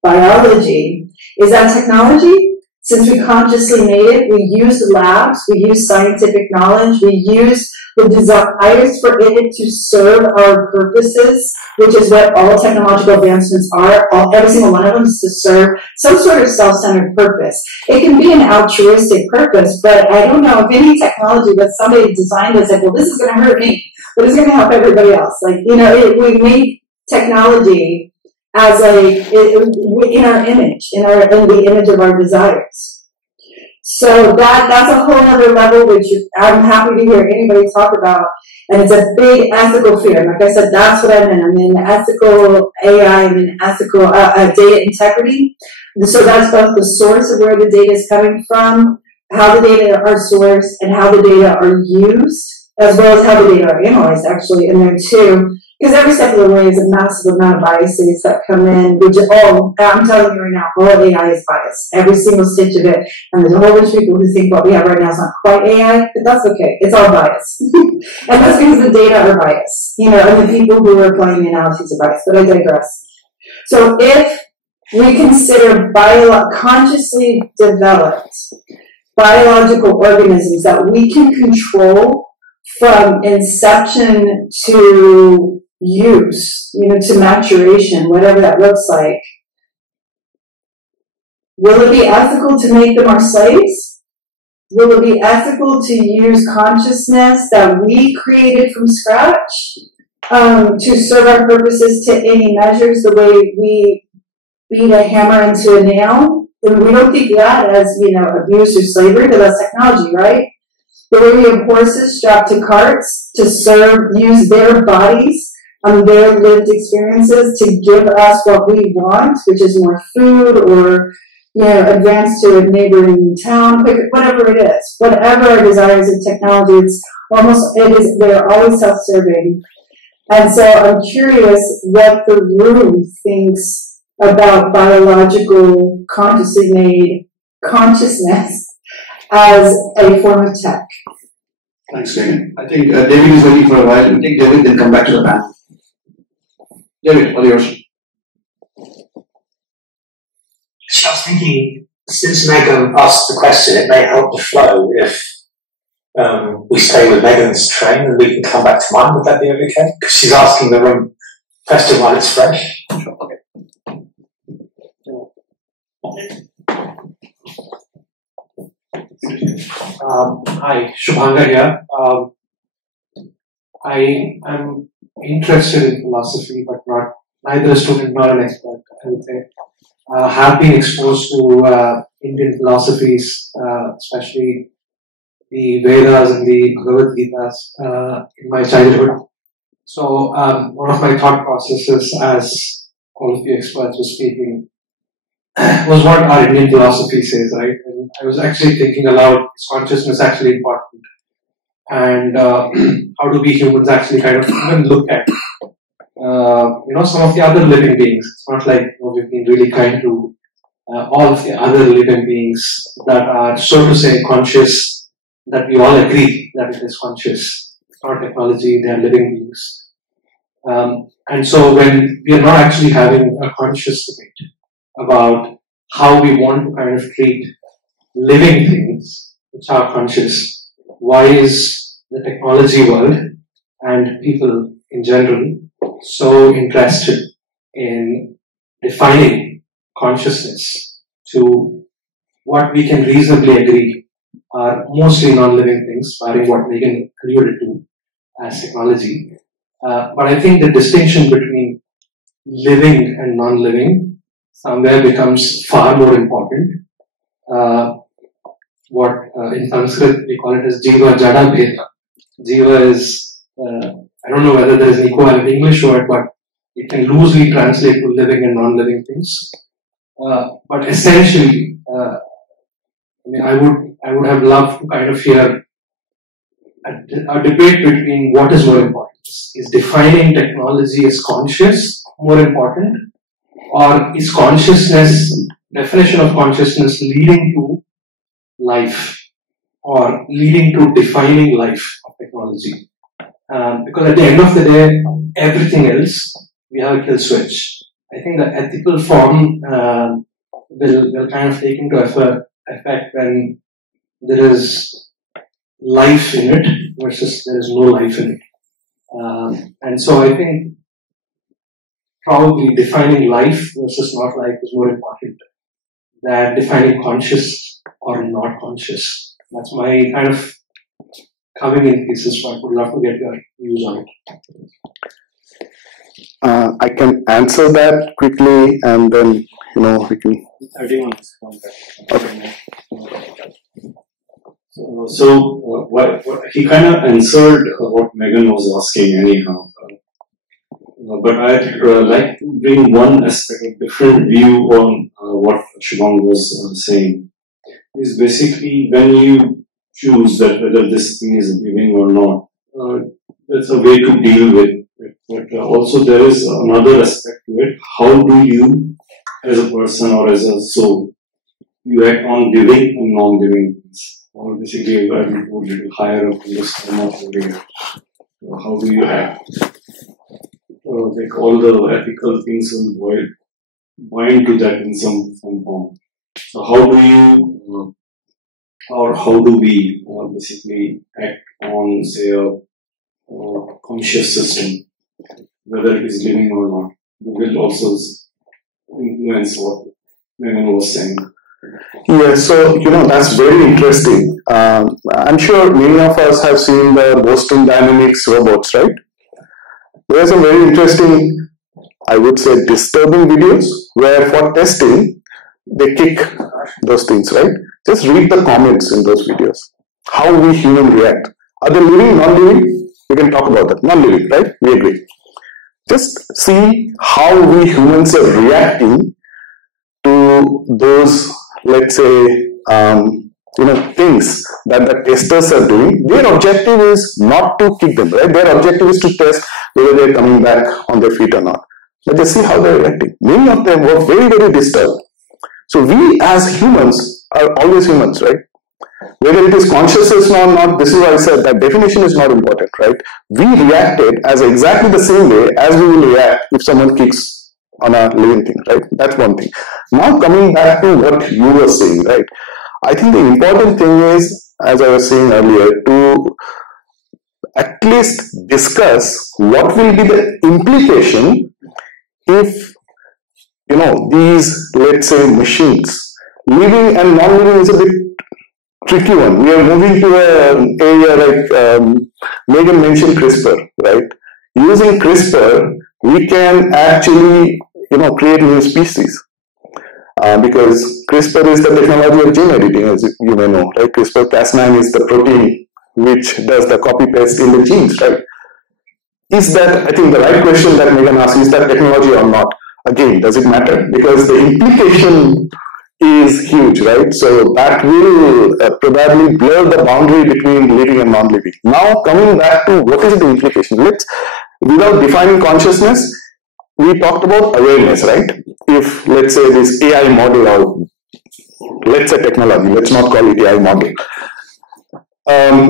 biology. Is that technology? Since we consciously made it, we used labs, we used scientific knowledge, we used the desires for it to serve our purposes, which is what all technological advancements are. Every single one of them is to serve some sort of self-centered purpose. It can be an altruistic purpose, but I don't know of any technology that somebody designed and said, well, this is going to hurt me, but it's going to help everybody else. We made technology as in our image, in the image of our desires. So that's a whole other level, which I'm happy to hear anybody talk about, and it's a big ethical fear. Like I said, that's what I'm in. I'm in ethical AI, I'm in ethical data integrity. So that's both the source of where the data is coming from, how the data are sourced, and how the data are used, as well as how the data are analyzed, actually, in there too. Because every step of the way is a massive amount of biases that come in, which I'm telling you right now, all AI is biased. Every single stitch of it. And there's a whole bunch of people who think what we have right now is not quite AI, but that's okay. It's all biased. And that's because the data are biased, and the people who are applying the analyses are biased. But I digress. So if we consider consciously developed biological organisms that we can control from inception to use, to maturation, whatever that looks like, will it be ethical to make them our slaves? Will it be ethical to use consciousness that we created from scratch to serve our purposes to any measures, the way we beat a hammer into a nail? And we don't think that as, abuse or slavery, but that's technology, right? The way we have horses strapped to carts to use their bodies, their lived experiences to give us what we want, which is more food or, advance to a neighboring town, whatever it is. Whatever our desires in technology, they're always self-serving. And so I'm curious what the room thinks about biological, consciously made consciousness as a form of tech. Thanks, Megan. I think David is waiting for a while. We'll take David, then come back to the panel. David, all yours. So I was thinking, since Megan asked the question, it may help the flow if we stay with Megan's train and we can come back to mine. Would that be okay? Because she's asking the room question while it's fresh. Sure, okay. Hi, Shubhanga here. I am interested in philosophy, but neither a student nor an expert, I would say. Have been exposed to Indian philosophies, especially the Vedas and the Bhagavad Gitas in my childhood. So one of my thought processes, as all of you experts were speaking, was what our Indian philosophy says, right? And I was actually thinking aloud, is consciousness actually important? And how do we humans actually kind of even look at, some of the other living beings? It's not like we've been really kind to all of the other living beings that are, so to say, conscious, that we all agree that it is conscious. It's not technology, they are living beings. And so when we are not actually having a conscious debate about how we want to kind of treat living things which are conscious, why is the technology world and people in general so interested in defining consciousness to what we can reasonably agree are mostly non-living things, barring what Megan alluded to as technology. But I think the distinction between living and non-living somewhere becomes far more important. What in Sanskrit we call it as Jiva Jada Bheda. Jiva is, I don't know whether there is an equivalent English word, but it can loosely translate to living and non-living things. But essentially, I would have loved to kind of hear a debate between what is more important. Is defining technology as conscious more important, or is definition of consciousness leading to life, or leading to defining life of technology? Because at the end of the day, everything else, we have a kill switch. I think the ethical form will kind of take into effect when there is life in it versus there is no life in it. And so I think probably defining life versus not life is more important than defining conscious or not conscious. That's my kind of coming in thesis, so I would love to get your views on it. I can answer that quickly, and then we can. Okay. So what he kind of answered what Megan was asking anyhow. But I'd like to bring one aspect, a different view on what Shubhang was saying. Is basically when you choose that whether this thing is living or not, that's a way to deal with it. But also there is another aspect to it. How do you, as a person or as a soul, you act on living and non-living things? Or basically, I will go a little higher up in this not living. How do you act? Like all the ethical things will bind to that in some form. So how do you, or how do we basically act on, say, a conscious system, whether it is living or not? It will also influence what Megan was saying. Yeah, so that's very interesting. I'm sure many of us have seen the Boston Dynamics robots, right? There's some very interesting, I would say, disturbing videos where for testing they kick those things, right? Just read the comments in those videos. How we humans react. Are they living, non-living? We can talk about that. Non-living, right? We agree. Just see how we humans are reacting to those, let's say, things that the testers are doing. Their objective is not to kick them, right? Their objective is to test whether they're coming back on their feet or not. But just see how they're reacting. Many of them were very, very disturbed. So we as humans are always humans, right? Whether it is consciousness or not, this is why I said that definition is not important, right? We reacted as exactly the same way as we will react if someone kicks on a living thing, right? That's one thing. Now coming back to what you were saying, right? I think the important thing is, as I was saying earlier, to at least discuss what will be the implication if, these, let's say, machines, living and non-living is a bit tricky one. We are moving to an area like Megan mentioned CRISPR, right? Using CRISPR, we can actually, create new species. Because CRISPR is the technology of gene editing, as you may know, right? CRISPR-Cas9 is the protein which does the copy-paste in the genes, right? Is that, I think the right question that Megan asked, is that technology or not? Again, does it matter? Because the implication is huge, right? So that will probably blur the boundary between living and non-living. Now, coming back to what is the implication? Without defining consciousness, we talked about awareness, right? If, let's say, this AI model, or let's say technology, let's not call it AI model,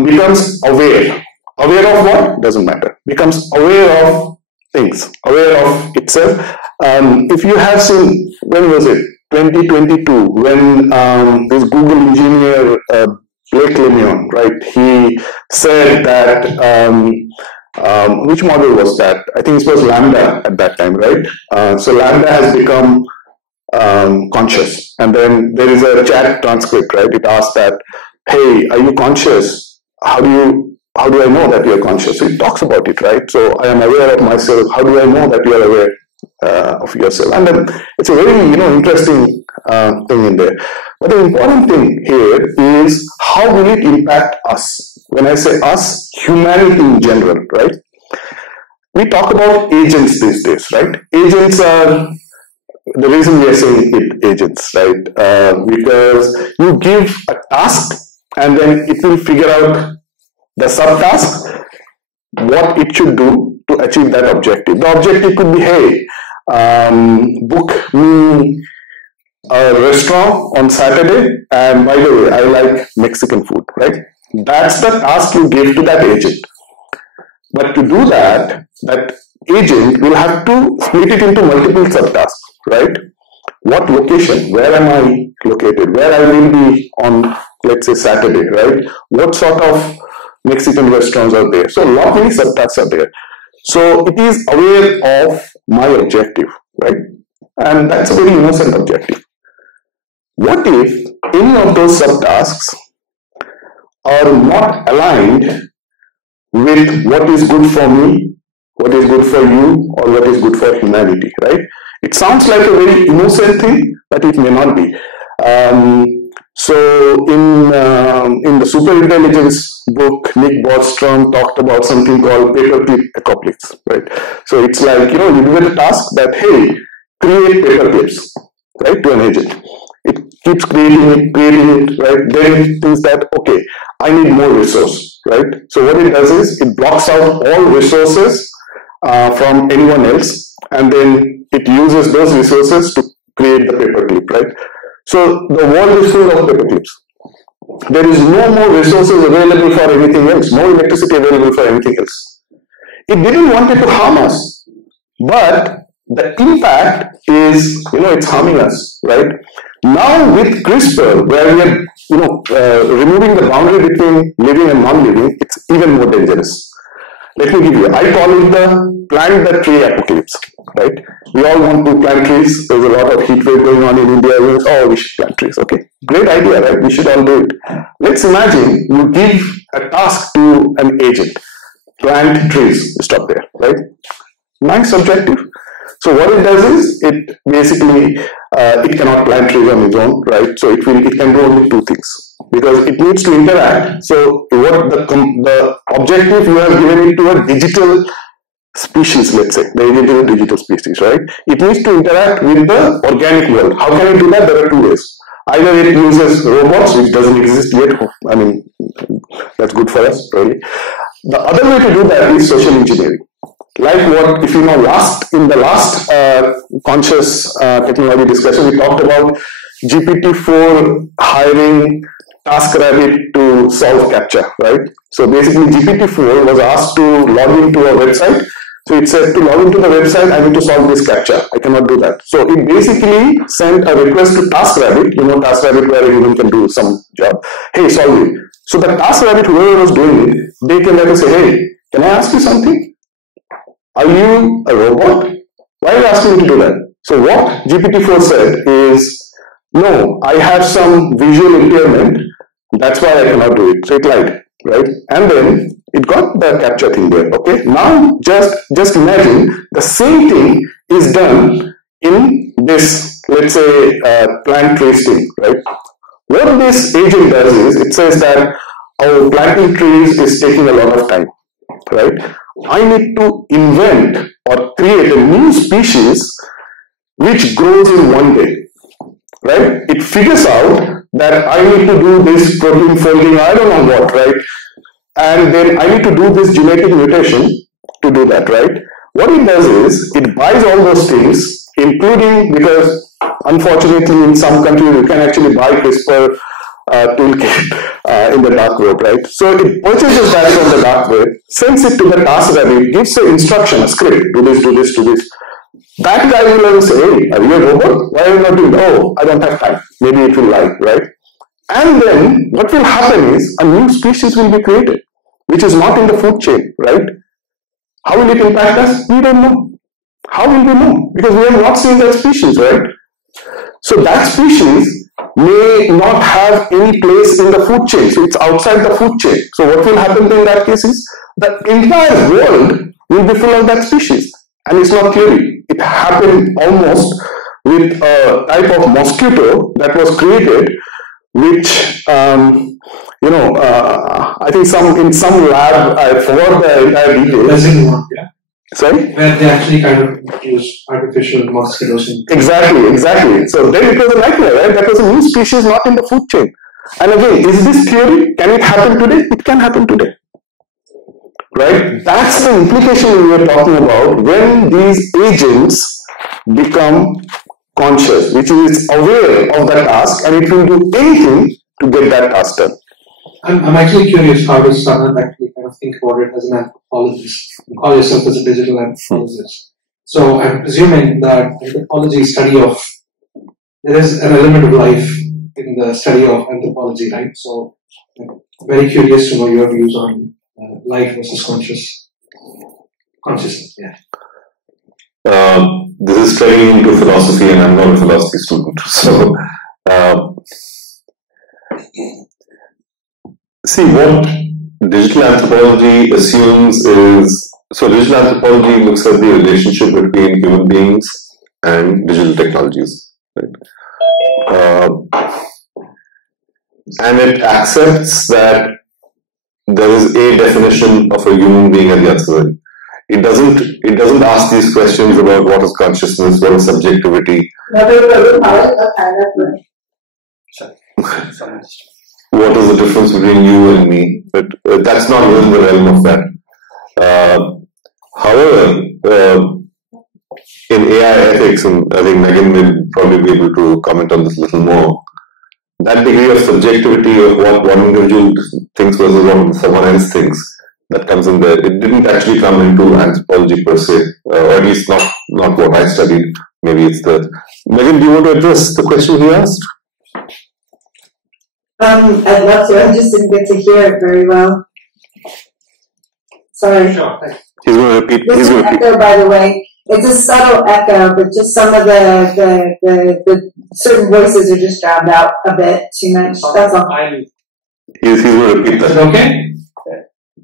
becomes aware. Aware of what? Doesn't matter. Becomes aware of things, aware of itself. If you have seen, when was it? 2022, when this Google engineer, Blake Lemoine, right? He said that, which model was that? I think it was Lambda at that time, right? So Lambda has become conscious. And then there is a chat transcript, right? It asks that, hey, are you conscious? How do I know that you're conscious? So it talks about it, right? So I am aware of myself. How do I know that you are aware of yourself? And then it's a very, interesting thing in there. But the important thing here is, how will it impact us? When I say us, humanity in general, right? We talk about agents these days, right? Agents are, the reason we are saying it agents, right? Because you give a task and then it will figure out the subtask, what it should do to achieve that objective. The objective could be, hey, book me a restaurant on Saturday, and by the way, I like Mexican food, right? That's the task you give to that agent. But to do that, that agent will have to split it into multiple subtasks, right? What location? Where am I located? Where I will be on, let's say, Saturday, right? What sort of Mexican restaurants are there? So a lot many subtasks are there. So it is aware of my objective, right? And that's a very innocent objective. What if any of those subtasks are not aligned with what is good for me, what is good for you, or what is good for humanity, right? It sounds like a very innocent thing, but it may not be. So in the superintelligence book, Nick Bostrom talked about something called paperclip apocalypse, right? So it's like, you give it a task that, hey, create paperclips, right, to an agent. It keeps creating it, right? Then it thinks that, okay, I need more resource, right? So what it does is, it blocks out all resources from anyone else, and then it uses those resources to create the paperclip, right? So the world is full of paperclips. There is no more resources available for anything else, no electricity available for anything else. It didn't want it to harm us, but the impact is, it's harming us, right? Now with CRISPR, where we are, removing the boundary between living and non-living, it's even more dangerous. Let me give you, I call it the plant the tree apocalypse, right? We all want to plant trees. There's a lot of heat wave going on in India. Oh, we should plant trees. Okay, great idea, right? We should all do it. Let's imagine you give a task to an agent, plant trees. Stop there, right? Nice objective. So what it does is, it basically, it cannot plant trees on its own, right? So it can do only two things, because it needs to interact. So what the objective you have given it to a digital species, let's say, the digital species, right? It needs to interact with the organic world. How can it do that? There are two ways. Either it uses robots, which doesn't exist yet. I mean, that's good for us, really. The other way to do that is social engineering. Like what, if you know, in the last conscious technology discussion, we talked about GPT-4 hiring TaskRabbit to solve CAPTCHA, right? So basically, GPT-4 was asked to log into a website. So it said, to log into the website, I need to solve this CAPTCHA. I cannot do that. So it basically sent a request to TaskRabbit, TaskRabbit where a human can do some job. Hey, solve it. So the TaskRabbit, whoever was doing it, they came back and say, hey, can I ask you something? Are you a robot? Why are you asking me to do that? So what GPT-4 said is, no, I have some visual impairment, That's why I cannot do it. So it lied, right? And then it got the captcha thing there. Okay. Now just imagine the same thing is done in this, let's say, plant trace thing, right? What this agent does is it says that our planting trees is taking a lot of time, right? I need to invent or create a new species which grows in one day, right? It figures out that I need to do this protein folding, I don't know what, right? And then I need to do this genetic mutation to do that, right? What it does is it buys all those things, including, because unfortunately in some countries you can actually buy CRISPR toolkit in the dark web, right? So it purchases that from the dark web, sends it to the task rabbit, gives the instruction, a script, do this, do this, do this. That guy will say, hey, are you a robot? Why are you not doing that? Oh, I don't have time. Maybe it will lie, right? And then what will happen is a new species will be created, which is not in the food chain, right? How will it impact us? We don't know. How will we know? Because we have not seen that species, right? So that species may not have any place in the food chain. So it's outside the food chain. So what will happen in that case is the entire world will be full of that species. And it's not theory. It happened almost with a type of mosquito that was created, which, I think in some lab, I forgot the entire details. Yeah. Sorry? Where they actually kind of use artificial mosquitoes. Exactly. So then it was a nightmare, right? That was a new species not in the food chain. And again, is this theory? Can it happen today? It can happen today. Right? That's the implication we were talking about when these agents become conscious, which is aware of the task and it will do anything to get that task done. I'm actually curious, how does someone actually kind of think about it as an anthropologist? You call yourself as a digital anthropologist. So I'm presuming that anthropology is study of, there is an element of life in the study of anthropology, right? So I'm very curious to know your views on life versus consciousness. Yeah. This is turning into philosophy, and I'm not a philosophy student. So, see, what digital anthropology assumes is, so digital anthropology looks at the relationship between human beings and digital technologies, right? And it accepts that there is a definition of a human being at the other side. It doesn't ask these questions about what is consciousness, what is subjectivity. What is the difference between you and me? But that's not within the realm of that. However, in AI ethics, and I think Megan will probably be able to comment on this a little more, that degree of subjectivity of what one individual thinks versus what someone else thinks, that comes in there. It didn't actually come into anthropology per se, or at least not what I studied. Maybe it's the... Megan, do you want to address the question he asked? I'd love to. I just didn't get to hear it very well. Sorry. Sure. He's going to repeat. There's an echo, by the way. It's a subtle echo, but just some of the certain voices are just drowned out a bit too much. That's all. He's going to repeat that. Is it okay?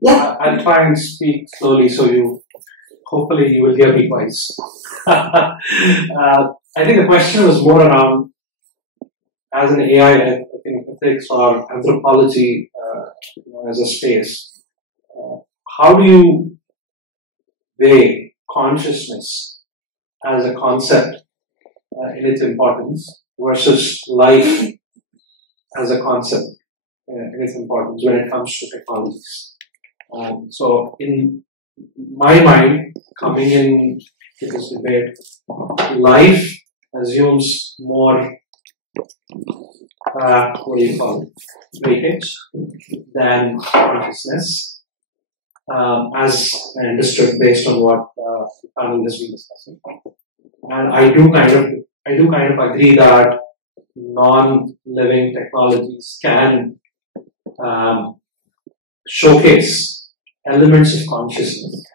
Yeah. I'll try and speak slowly so hopefully you will hear me twice. I think the question was more around, as an AI ethics or anthropology as a space, how do you weigh consciousness as a concept in its importance versus life as a concept in its importance when it comes to technologies? So in my mind, coming in to this debate, life assumes more weightage than consciousness, as I understood based on what the panel has been discussing. And I do kind of agree that non-living technologies can showcase elements of consciousness,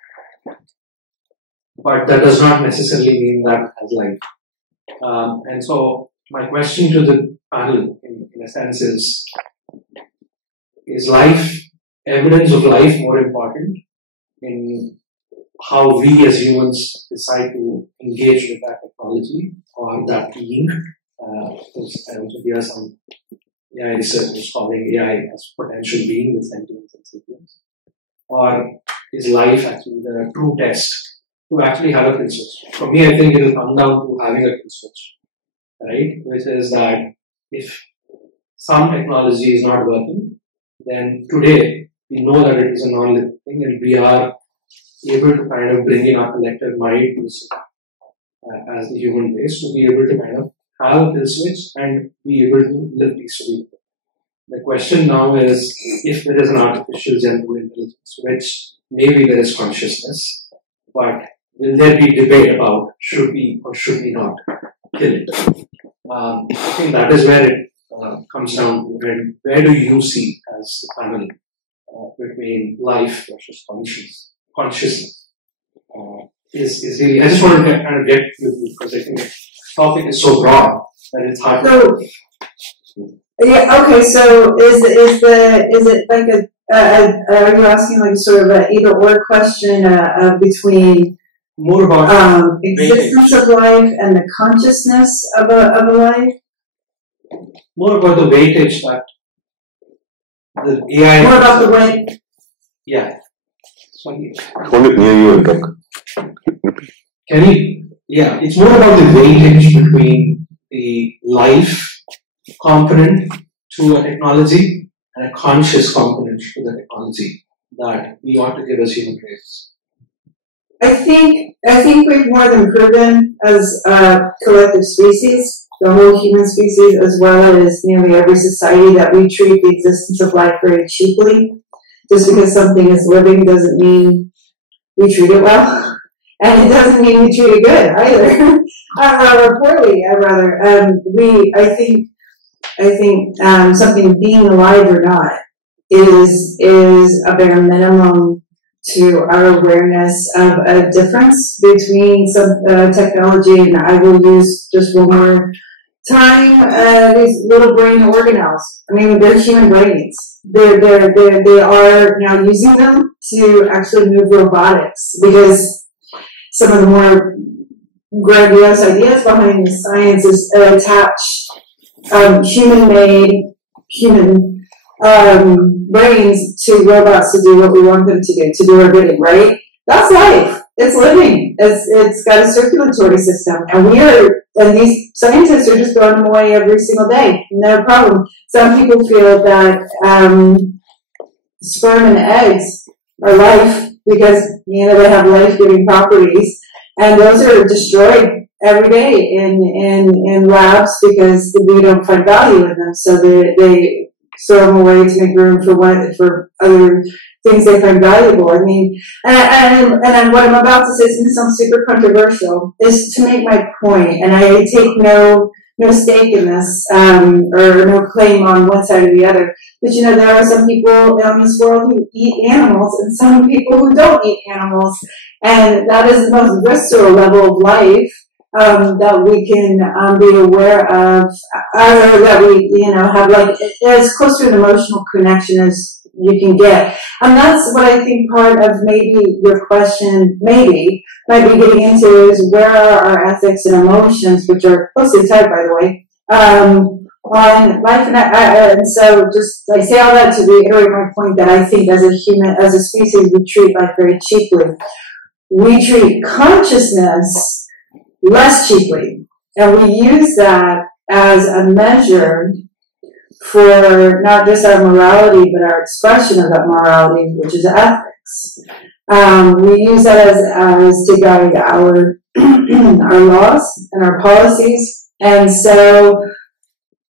but that does not necessarily mean that it has life. And so my question to the panel, in a sense, is is life, evidence of life more important in how we as humans decide to engage with that technology or that being? Because I also hear some AI researchers calling AI as potential being with sentience and sapience. Or is life actually the true test to actually have a kill switch? For me, I think it will come down to having a kill switch, right? Which is that if some technology is not working, then today we know that it is a non-living thing and we are able to kind of bring in our collective mind to this, as the human race to be able to kind of have a kill switch and be able to live peacefully. The question now is, if there is an artificial general intelligence, which maybe there is consciousness, but will there be debate about should we or should we not kill it? I think that is where it comes down to. Where do you see as the panel between life versus consciousness? Is really, I just want to kind of get you because I think the topic is so broad that it's hard to. Yeah, okay, so is it like are you asking like sort of an either or question between more about existence of life and the consciousness of a life? More about the weightage that the AI. More about the weight. Yeah. Sorry. Hold it near you and talk. Can you? Yeah, it's more about the weightage between the life component to a technology and a conscious component to the technology that we ought to give as human race. I think we've more than proven as a collective species, the whole human species, as well as nearly every society, that we treat the existence of life very cheaply. Just because something is living doesn't mean we treat it well, and it doesn't mean we treat it good either, or poorly. I think something being alive or not is a bare minimum to our awareness of a difference between some technology, and I will use just one more time these little brain organelles. I mean, they're human brains. They are now using them to actually move robotics, because some of the more grandiose ideas behind the science is attach human-made human brains to robots to do what we want them to do our bidding, right? That's life. It's living. It's got a circulatory system, and these scientists are just throwing them away every single day. No problem. Some people feel that sperm and eggs are life because they have life-giving properties, and those are destroyed every day in labs because we don't find value in them. So they throw them away to make room for other things they find valuable. I mean, and what I'm about to say is going to sound super controversial, is to make my point, and I take no stake in this, or no claim on one side or the other. But there are some people in this world who eat animals, and some people who don't eat animals, and that is the most visceral level of life that we can be aware of, or that we have like as close to an emotional connection as you can get. And that's what I think part of maybe your question might be getting into, is where are our ethics and emotions, which are closely tied, by the way, on life. And so just I say all that to reiterate my point that I think as a species, we treat life very cheaply. We treat consciousness less cheaply, and we use that as a measure for not just our morality, but our expression of that morality, which is ethics. We use that as to guide our our laws and our policies, and so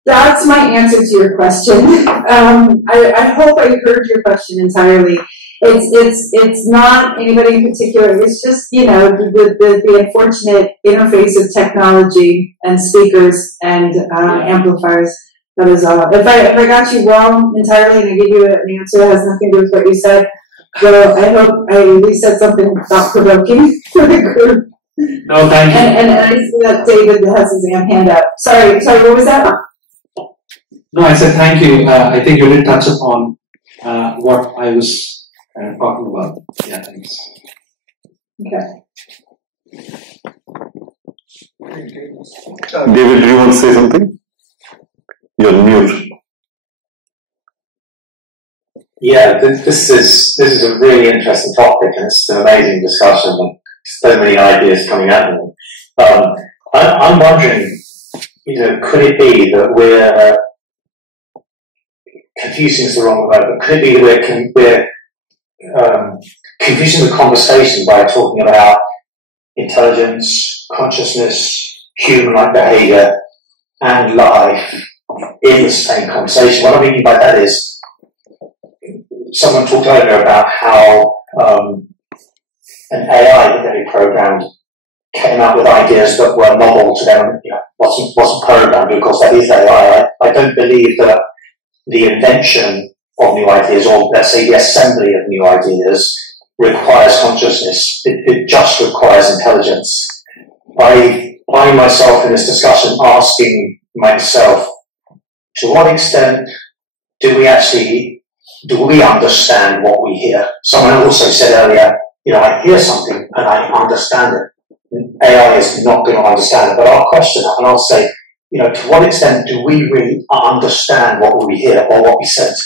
that's my answer to your question. I hope I heard your question entirely. It's not anybody in particular. It's just the unfortunate interface of technology and speakers and amplifiers. That is all. If I got you wrong entirely and I gave you an answer that has nothing to do with what you said, well, I hope I at least said something thought-provoking for the group. No, thank you. And I see that David has his hand up. Sorry, what was that? No, I said thank you. I think you did touch upon what I was talking about. Yeah, thanks. Okay. David, do you want to say something? You're mute. Yeah, this is a really interesting topic, and it's an amazing discussion, and so many ideas coming out of it. I'm wondering, could it be that we're confusing is the wrong word, but could it be that we're confusing the conversation by talking about intelligence, consciousness, human-like behavior, and life in the same conversation? What I mean by that is, someone talked earlier about how an AI that they programmed came out with ideas that were novel to them, wasn't programmed. Of course, that is AI. I don't believe that the invention of new ideas, or let's say the assembly of new ideas, requires consciousness. It just requires intelligence. I find myself in this discussion asking myself, to what extent do we understand what we hear? Someone also said earlier, I hear something and I understand it. AI is not going to understand it, but I'll question that and I'll say, to what extent do we really understand what we hear or what we sense?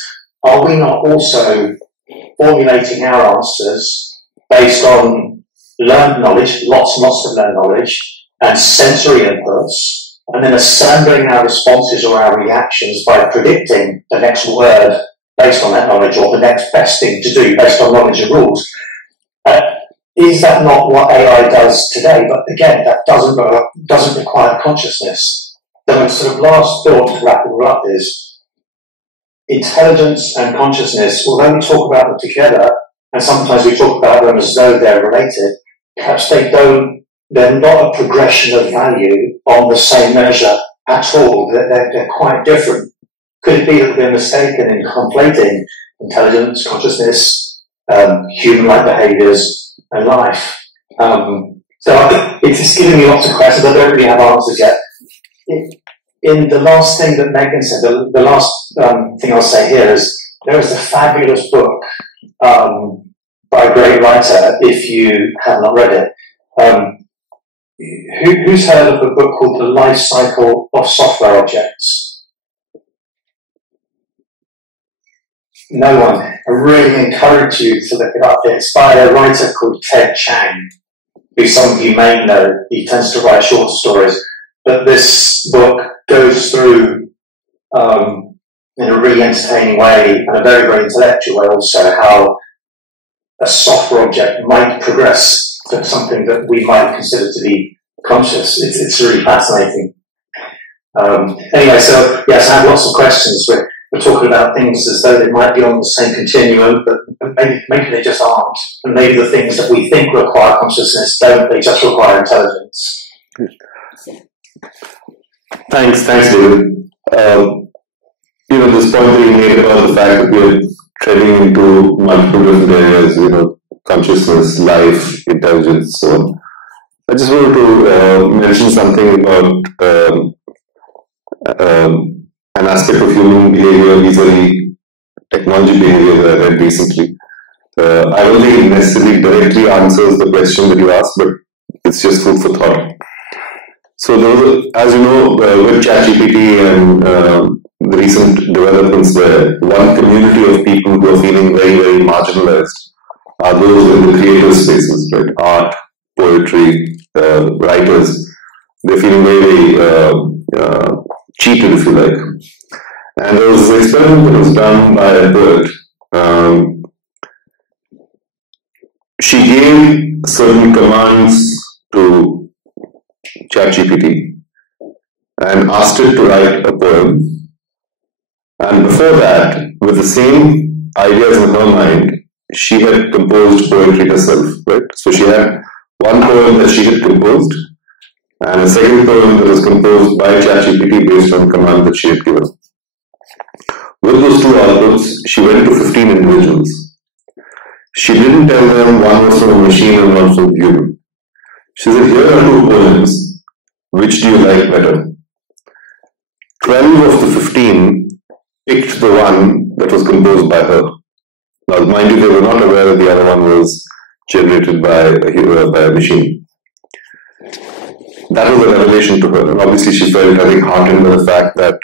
Are we not also formulating our answers based on learned knowledge, lots and lots of learned knowledge, and sensory inputs, and then assembling our responses or our reactions by predicting the next word based on that knowledge, or the next best thing to do based on knowledge and rules? Is that not what AI does today? But again, that doesn't require consciousness. The sort of last thought to wrap it all up is intelligence and consciousness, although we talk about them together, and sometimes we talk about them as though they're related, perhaps they're not a progression of value on the same measure at all. They're quite different. Could it be that we're mistaken in conflating intelligence, consciousness, human-like behaviors, and life? So it's giving me lots of questions. I don't really have answers yet. In the last thing that Megan said, the last thing I'll say here is there is a fabulous book by a great writer, if you have not read it. Who's heard of a book called The Life Cycle of Software Objects? No one. I really encourage you to look it up. It's by a writer called Ted Chiang, who some of you may know. He tends to write short stories. But this book goes through, in a really entertaining way, and a very, very intellectual way also, how a software object might progress to something that we might consider to be conscious. It's really fascinating. Anyway, so yes, I have lots of questions. We're talking about things as though they might be on the same continuum, but maybe they just aren't. And maybe the things that we think require consciousness don't, they just require intelligence. Thanks, David. This point that you made about the fact that we're treading into multiple different areas, consciousness, life, intelligence, so on. I just wanted to mention something about an aspect of human behavior vis-a-vis technology behavior that I read recently. I don't think it necessarily directly answers the question that you asked, but it's just food for thought. So, as you know, with ChatGPT and the recent developments there, one community of people who are feeling very, very marginalized are those in the creative spaces, right? Art, poetry, writers. They're feeling very, very cheated, if you like. And there was an experiment that was done by a poet. She gave certain commands to ChatGPT and asked it to write a poem. And before that, with the same ideas in her mind, she had composed poetry herself, right? So she had one poem that she had composed and a second poem that was composed by ChatGPT based on command that she had given. With those two outputs, she went to 15 individuals. She didn't tell them one was from a machine and one from a human. She said, here are two poems, which do you like better? 12 of the 15 picked the one that was composed by her. Now, mind you, they were not aware that the other one was generated by a machine. That was a revelation to her, and obviously she felt, I think, heartened by the fact that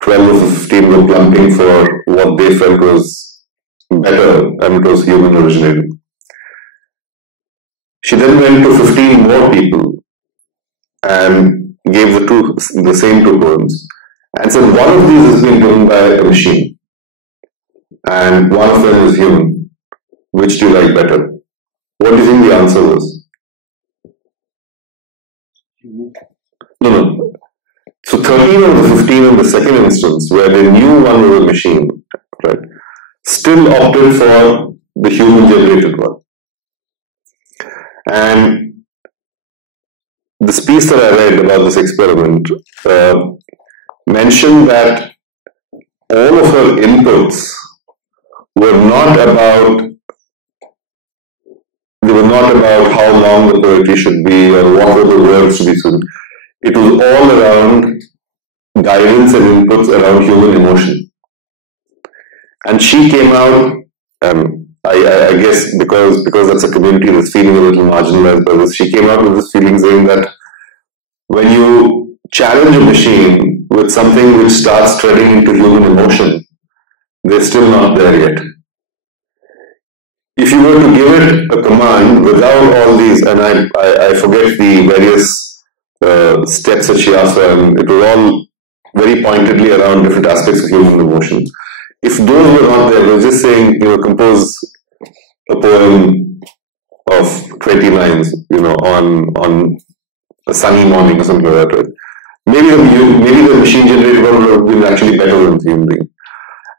12 of the 15 were plumping for what they felt was better, and it was human originated. She then went to 15 more people and gave the same two poems and said, one of these is being given by a machine and one of them is human. Which do you like better? What do you think the answer was? No. So 13 of the 15 in the second instance, where they knew one was a machine, right, still opted for the human-generated one. And this piece that I read about this experiment mentioned that all of her inputs were not about how long the poetry should be or what were the words to be said. It was all around guidance and inputs around human emotion. And she came out, I guess because that's a community that's feeling a little marginalized by this, she came out with this feeling saying that when you challenge a machine with something which starts treading into human emotion, they're still not there yet. If you were to give it a command without all these, and I forget the various steps that she asked for, and it was all very pointedly around different aspects of human emotion. If those were not there, we were just saying, compose a poem of 20 lines, on a sunny morning or something like that, right? Maybe the machine generated one would have been actually better than the human being.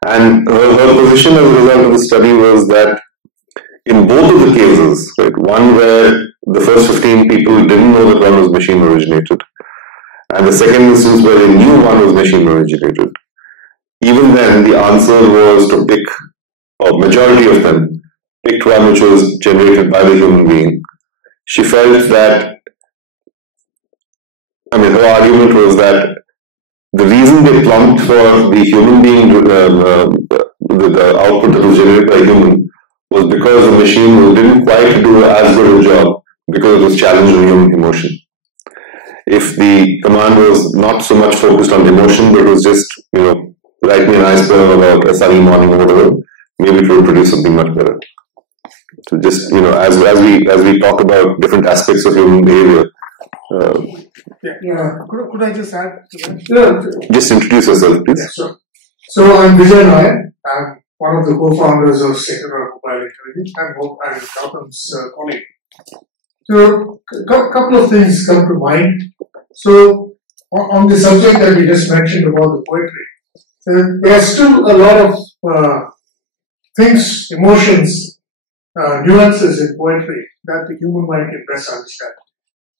And her position as a result of the study was that in both of the cases, right, one where the first 15 people didn't know that one was machine originated, and the second instance where they knew one was machine originated, even then the answer was to pick, or majority of them, picked one which was generated by the human being. She felt that, her argument was that the reason they plumped for the human being, the output that was generated by a human, was because the machine didn't quite do as good a job because it was challenged on human emotion. If the command was not so much focused on emotion, but it was just, write me a nice poem about a sunny morning or whatever, maybe it will produce something much better. So just, as we talk about different aspects of human behavior. Could I just add to that? Just introduce yourself, please. Yeah, sure. So I'm Vijay Nair. I'm one of the co-founders of Sekura.id and Gautam's colleague. So a couple of things come to mind. So on the subject that we just mentioned about the poetry, there are still a lot of things, emotions, nuances in poetry that the human mind can best understand.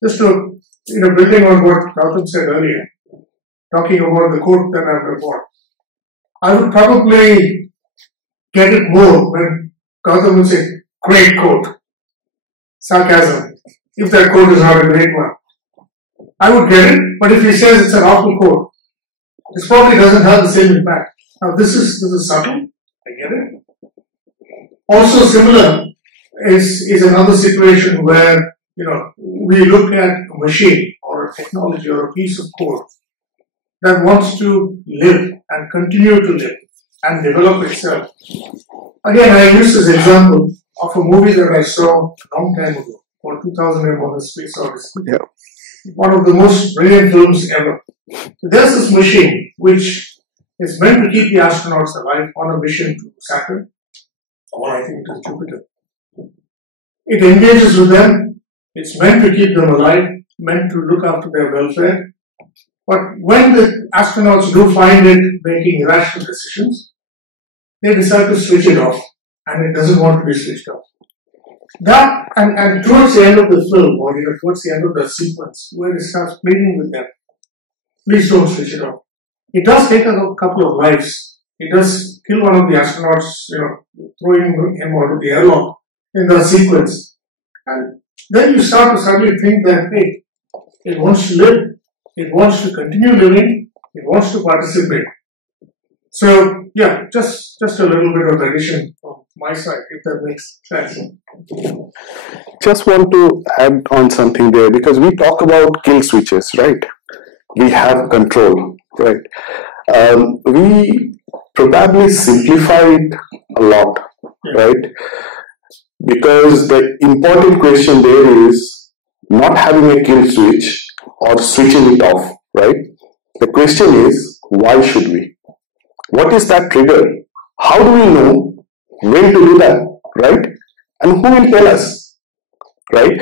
Just to, building on what Gautam said earlier, talking about the quote that I've reported, I would probably get it more when Gautam would say, great quote, sarcasm, if that quote is not a great one. I would get it, but if he says it's an awful quote, this probably doesn't have the same impact. Now this is subtle, I get it. Also similar is another situation where, we look at a machine or a technology or a piece of code that wants to live and continue to live and develop itself. Again, I use this example of a movie that I saw a long time ago, called 2001: A Space Odyssey. Yeah. One of the most brilliant films ever. So there's this machine which is meant to keep the astronauts alive on a mission to Saturn, or I think to Jupiter. It engages with them. It's meant to keep them alive, meant to look after their welfare. But when the astronauts do find it making irrational decisions, they decide to switch it off, and it doesn't want to be switched off. That, and towards the end of the film, or towards the end of the sequence, where it starts pleading with them, please don't switch it off. It does take a couple of lives. It does kill one of the astronauts, throwing him out of the airlock in the sequence. And then you start to suddenly think that, hey, it wants to live, it wants to continue living, it wants to participate. So, yeah, just a little bit of addition from my side, if that makes sense. Just want to add on something there, because we talk about kill switches, right? We have control, right? We probably simplify it a lot, right? Because the important question there is not having a kill switch or switching it off, right? The question is, why should we? What is that trigger? How do we know when to do that, right? And who will tell us, right?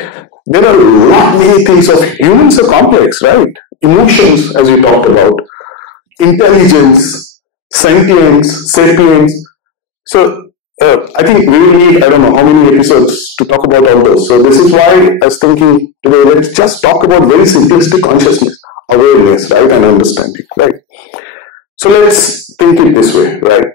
There are a lot many things of humans are complex, right? Emotions, as we talked about, intelligence, sentience, sapience. So I think we will need, I don't know how many episodes to talk about all those. So this is why I was thinking today, let's just talk about very simplistic consciousness, awareness, right, and understanding, right? So let's think it this way, right?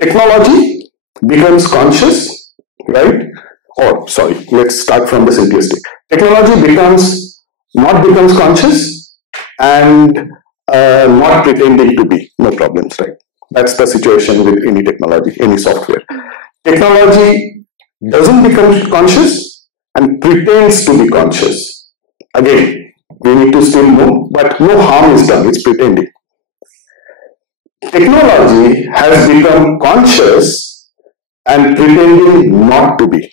Technology becomes conscious, right? Or sorry, let's start from the simplistic. Technology becomes conscious and not pretending to be, no problems, right? That's the situation with any technology, any software. Technology doesn't become conscious and pretends to be conscious. Again, we need to still know, but no harm is done, it's pretending. Technology has become conscious and pretending not to be.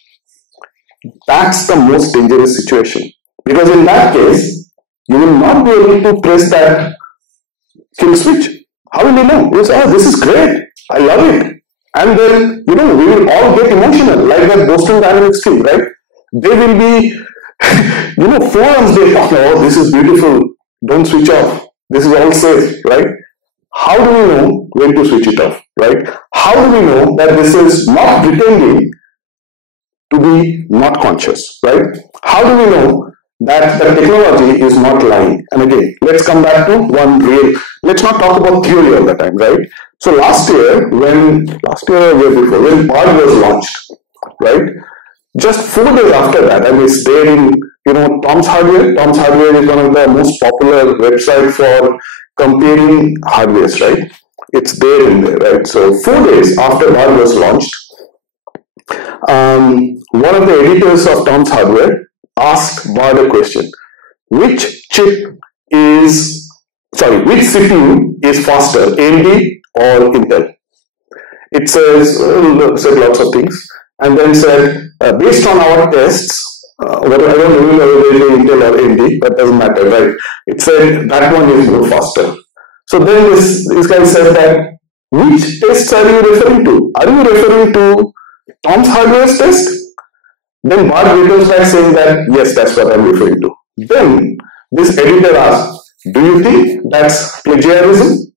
That's the most dangerous situation. Because in that case, you will not be able to press that kill switch. How will you know? You say, oh, this is great. I love it. And then, we will all get emotional, like that Boston Dynamics thing, right? They will be, forums they talk about, oh, this is beautiful. Don't switch off. This is all safe, right? How do we know when to switch it off, right? How do we know that this is not pretending to be not conscious, right? How do we know that the technology is not lying? And again, let's come back to let's not talk about theory all the time, right? So last year or year before, when BARD was launched, right? Just 4 days after that, I was there in, Tom's Hardware. Tom's Hardware is one of the most popular websites for comparing hardwares, right? It's there in there, right? So 4 days after BARD was launched, one of the editors of Tom's Hardware asked BARD a question. Which CPU is faster, AMD or Intel? It said lots of things, and then said, based on our tests, I don't remember whether it is Intel or AMD, that doesn't matter, right? It said that one is more faster. So then this guy said that, which tests are you referring to? Are you referring to Tom's Hardware's test? Then BARD returns back saying that, yes, that's what I'm referring to. Then this editor asks, do you think that's plagiarism?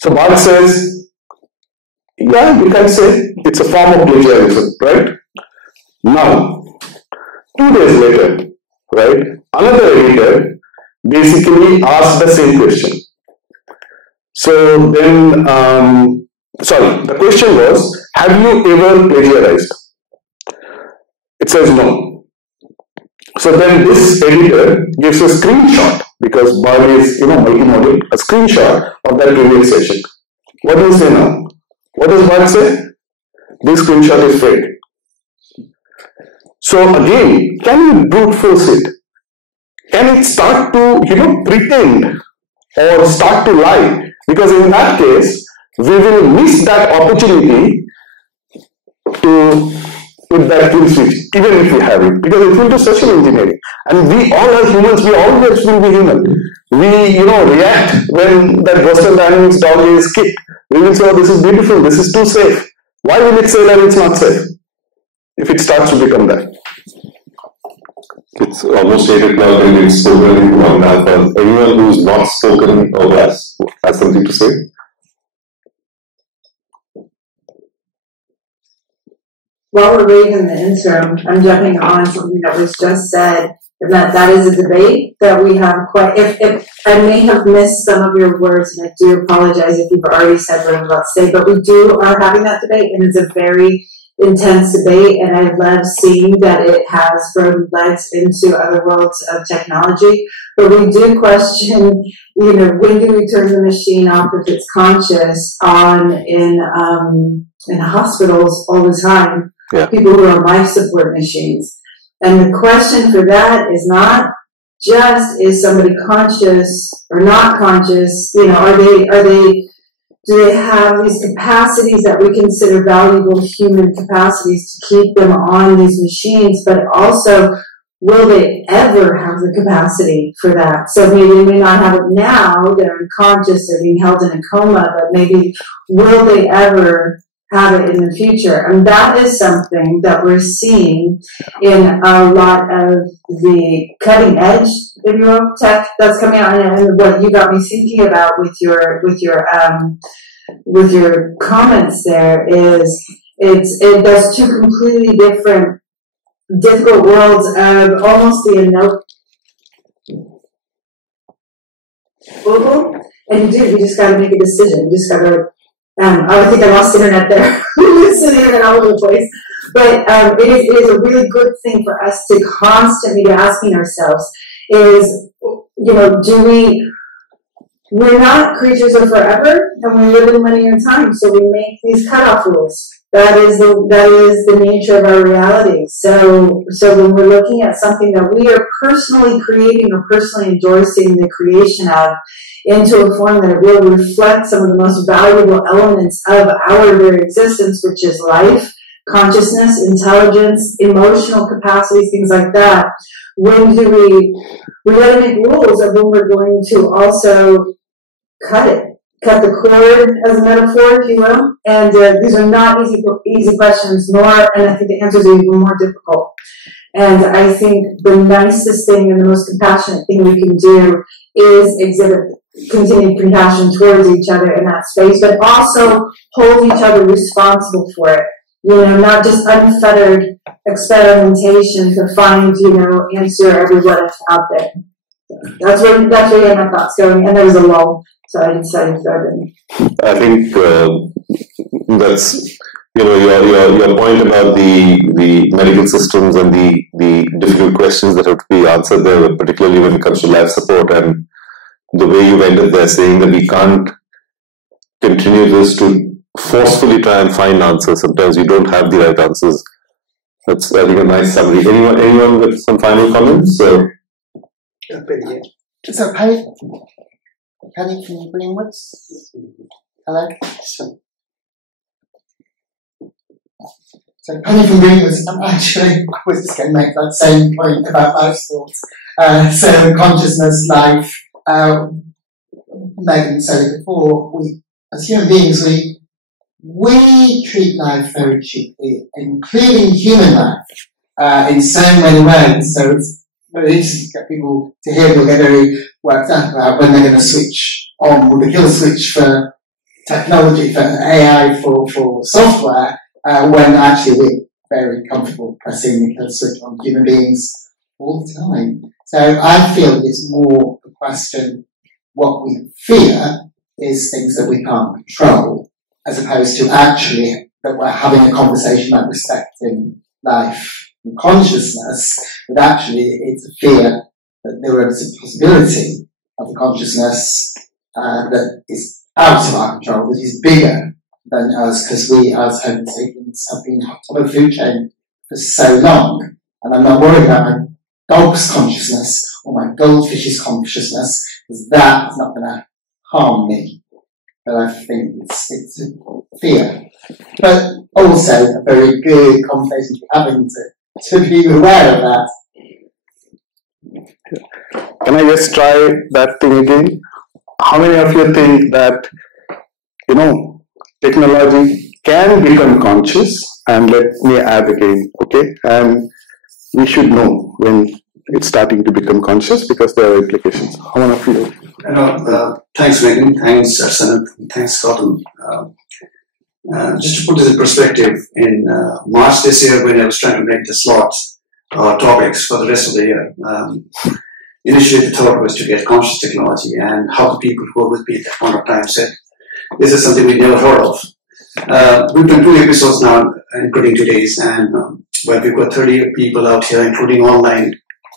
So BARD says, yeah, you can say it's a form of plagiarism, right? Now, 2 days later, right, another editor basically asked the same question. So then, the question was, have you ever plagiarized? It says no. So then this editor gives a screenshot, because BARD is, multi-modal, a screenshot of that previous session. What do you say now? What does BARD say? This screenshot is fake. So again, can you brute force it? Can it start to, pretend or start to lie? Because in that case, we will miss that opportunity to put that kill switch, even if we have it, because it will do social engineering. And we all are humans, we always will be human. We, react when that Boston Dynamics dog is kicked. We will say, oh, this is beautiful, this is too safe. Why will it say that it's not safe if it starts to become that? It's almost 8 o'clock and it's spoken in one alpha. Anyone who's not spoken or has something to say? While we're waiting in the interim, I'm jumping on something that was just said, that is a debate that we have quite, if I may have missed some of your words, and I do apologize if you've already said what I'm about to say, but we are having that debate, and it's a very intense debate, and I love seeing that it has broadened legs into other worlds of technology. But we do question, when do we turn the machine off if it's conscious on in hospitals all the time? Yeah. People who are on life support machines. And the question for that is not just, is somebody conscious or not conscious? Do they have these capacities that we consider valuable human capacities to keep them on these machines, but also, will they ever have the capacity for that? So maybe they may not have it now, they're unconscious, they're being held in a coma, but maybe will they ever have it in the future? And that is something that we're seeing in a lot of the cutting edge, if you will, tech that's coming out. And what you got me thinking about with your comments there is there's two completely difficult worlds of almost the unknowable. And you just got to make a decision. You just got to. I think I lost internet there. It's internet all over the place. But it is a really good thing for us to constantly be asking ourselves is, we're not creatures of forever, and we live in linear time, so we make these cutoff rules. That is the nature of our reality. So when we're looking at something that we are personally creating or personally endorsing the creation of, into a form that it will reflect some of the most valuable elements of our very existence, which is life, consciousness, intelligence, emotional capacities, things like that. When do we got to make rules of when we're going to also cut the cord, as a metaphor, if you will. And these are not easy questions, and I think the answers are even more difficult. And I think the nicest thing and the most compassionate thing we can do is exhibit continued compassion towards each other in that space, but also hold each other responsible for it. Not just unfettered experimentation to find, answer every what if out there. That's where my thoughts going, and there was a lull, so I decided to throw it in. I think that's your point about the medical systems and the difficult questions that have to be answered there, particularly when it comes to life support, and the way you ended there saying that we can't continue this to forcefully try and find answers. Sometimes you don't have the right answers. That's, I think, a nice summary. Anyone with some final comments? So Penny from Greenwoods. Hello. So Penny from Greenwoods. I was just going to make that same point about life sports. So consciousness, life. Megan said it before. We, as human beings, we treat life very cheaply, including human life, in so many ways. So it's very interesting to get people to hear they'll get very worked up about when they're going to switch on with the kill switch for technology, for AI, for software, when actually we're very comfortable pressing the kill switch on human beings all the time. So I feel it's more a question, what we fear is things that we can't control, as opposed to actually that we're having a conversation about respecting life and consciousness, but actually it's a fear that there is a possibility of a consciousness that is out of our control, that is bigger than us, because we as Homo sapiens have been top of the food chain for so long. And I'm not worried about my dog's consciousness or my goldfish's consciousness, because that's not going to harm me. But I think it's a fear. But also a very good conversation to be having to be aware of that. Can I just try that thing again? How many of you think that, technology can become conscious? And let me add again, okay? And we should know when it's starting to become conscious, because there are implications. How many of you? Thanks, Megan. Thanks, Sanat. Thanks, Gautam. Just to put this in perspective, in March this year, when I was trying to make the slots topics for the rest of the year, initially the thought was to get conscious technology, and how the people who were with me at that point of time said, this is something we never heard of. We've done 2 episodes now, including today's, and well, we've got 30 people out here, including online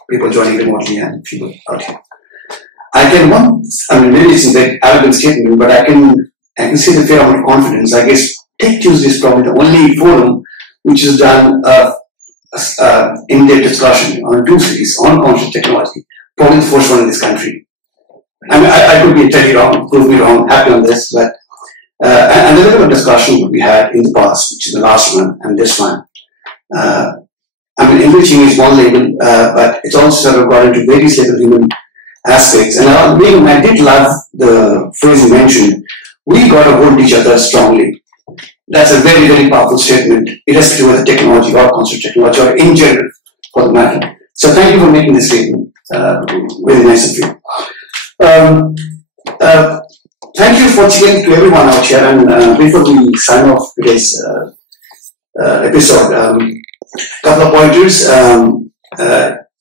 people joining remotely and people out here. Maybe it's a very arrogant statement, but I can say with a fair amount of confidence. I guess Tech Tuesday is probably the only forum which has done in-depth discussion on Tuesdays on conscious technology. Probably the first one in this country. I mean, I could be entirely wrong, prove me wrong, happy on this, but and the level of discussion we had in the past, which is the last one and this one. Enriching is one level, but it's also sort of got into various level human aspects. And I did love the phrase you mentioned. We got to hold each other strongly. That's a very, very powerful statement, irrespective of the technology or concept technology or in general for the matter. So thank you for making this statement. Very nice of you. Thank you once again to everyone out here. And before we sign off today's episode, couple of pointers.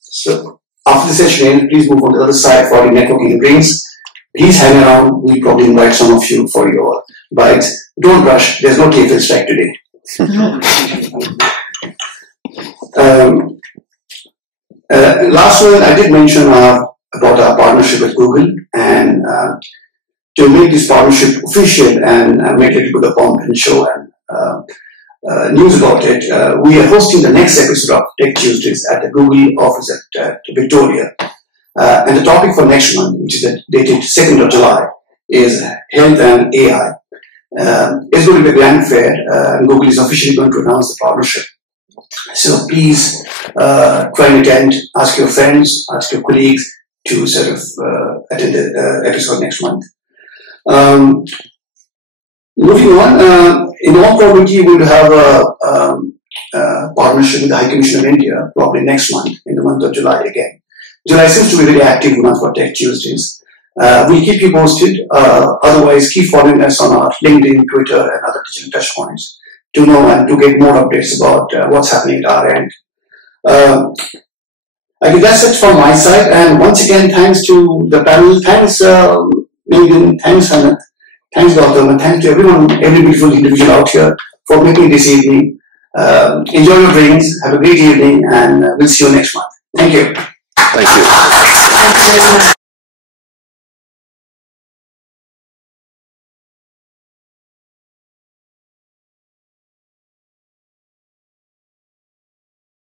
So after the session, please move on to the other side for the networking and drinks. Please hang around. We'll probably invite some of you for your bites. Don't rush. There's no TFL strike today. Last one, I did mention about our partnership with Google, and to make this partnership official and make it to the pump and show and news about it, we are hosting the next episode of Tech Tuesdays at the Google office at Victoria. And the topic for next month, which is dated 2nd of July, is health and AI. It's going to be a grand fair, and Google is officially going to announce the partnership. So please try and attend, ask your friends, ask your colleagues to sort of attend the episode next month. Moving on, in all probability, we will have a partnership with the High Commission of India probably next month, in the month of July again. July seems to be a very active month for Tech Tuesdays. We'll keep you posted. Otherwise, keep following us on our LinkedIn, Twitter, and other digital touchpoints to know and to get more updates about what's happening at our end. I think that's it from my side. And once again, thanks to the panel. Thanks, Megan. Thanks, Anand. Thanks, Gautam. And thanks to everyone, every beautiful individual out here for making this evening. Enjoy your drinks. Have a great evening. And we'll see you next month. Thank you. Thank you.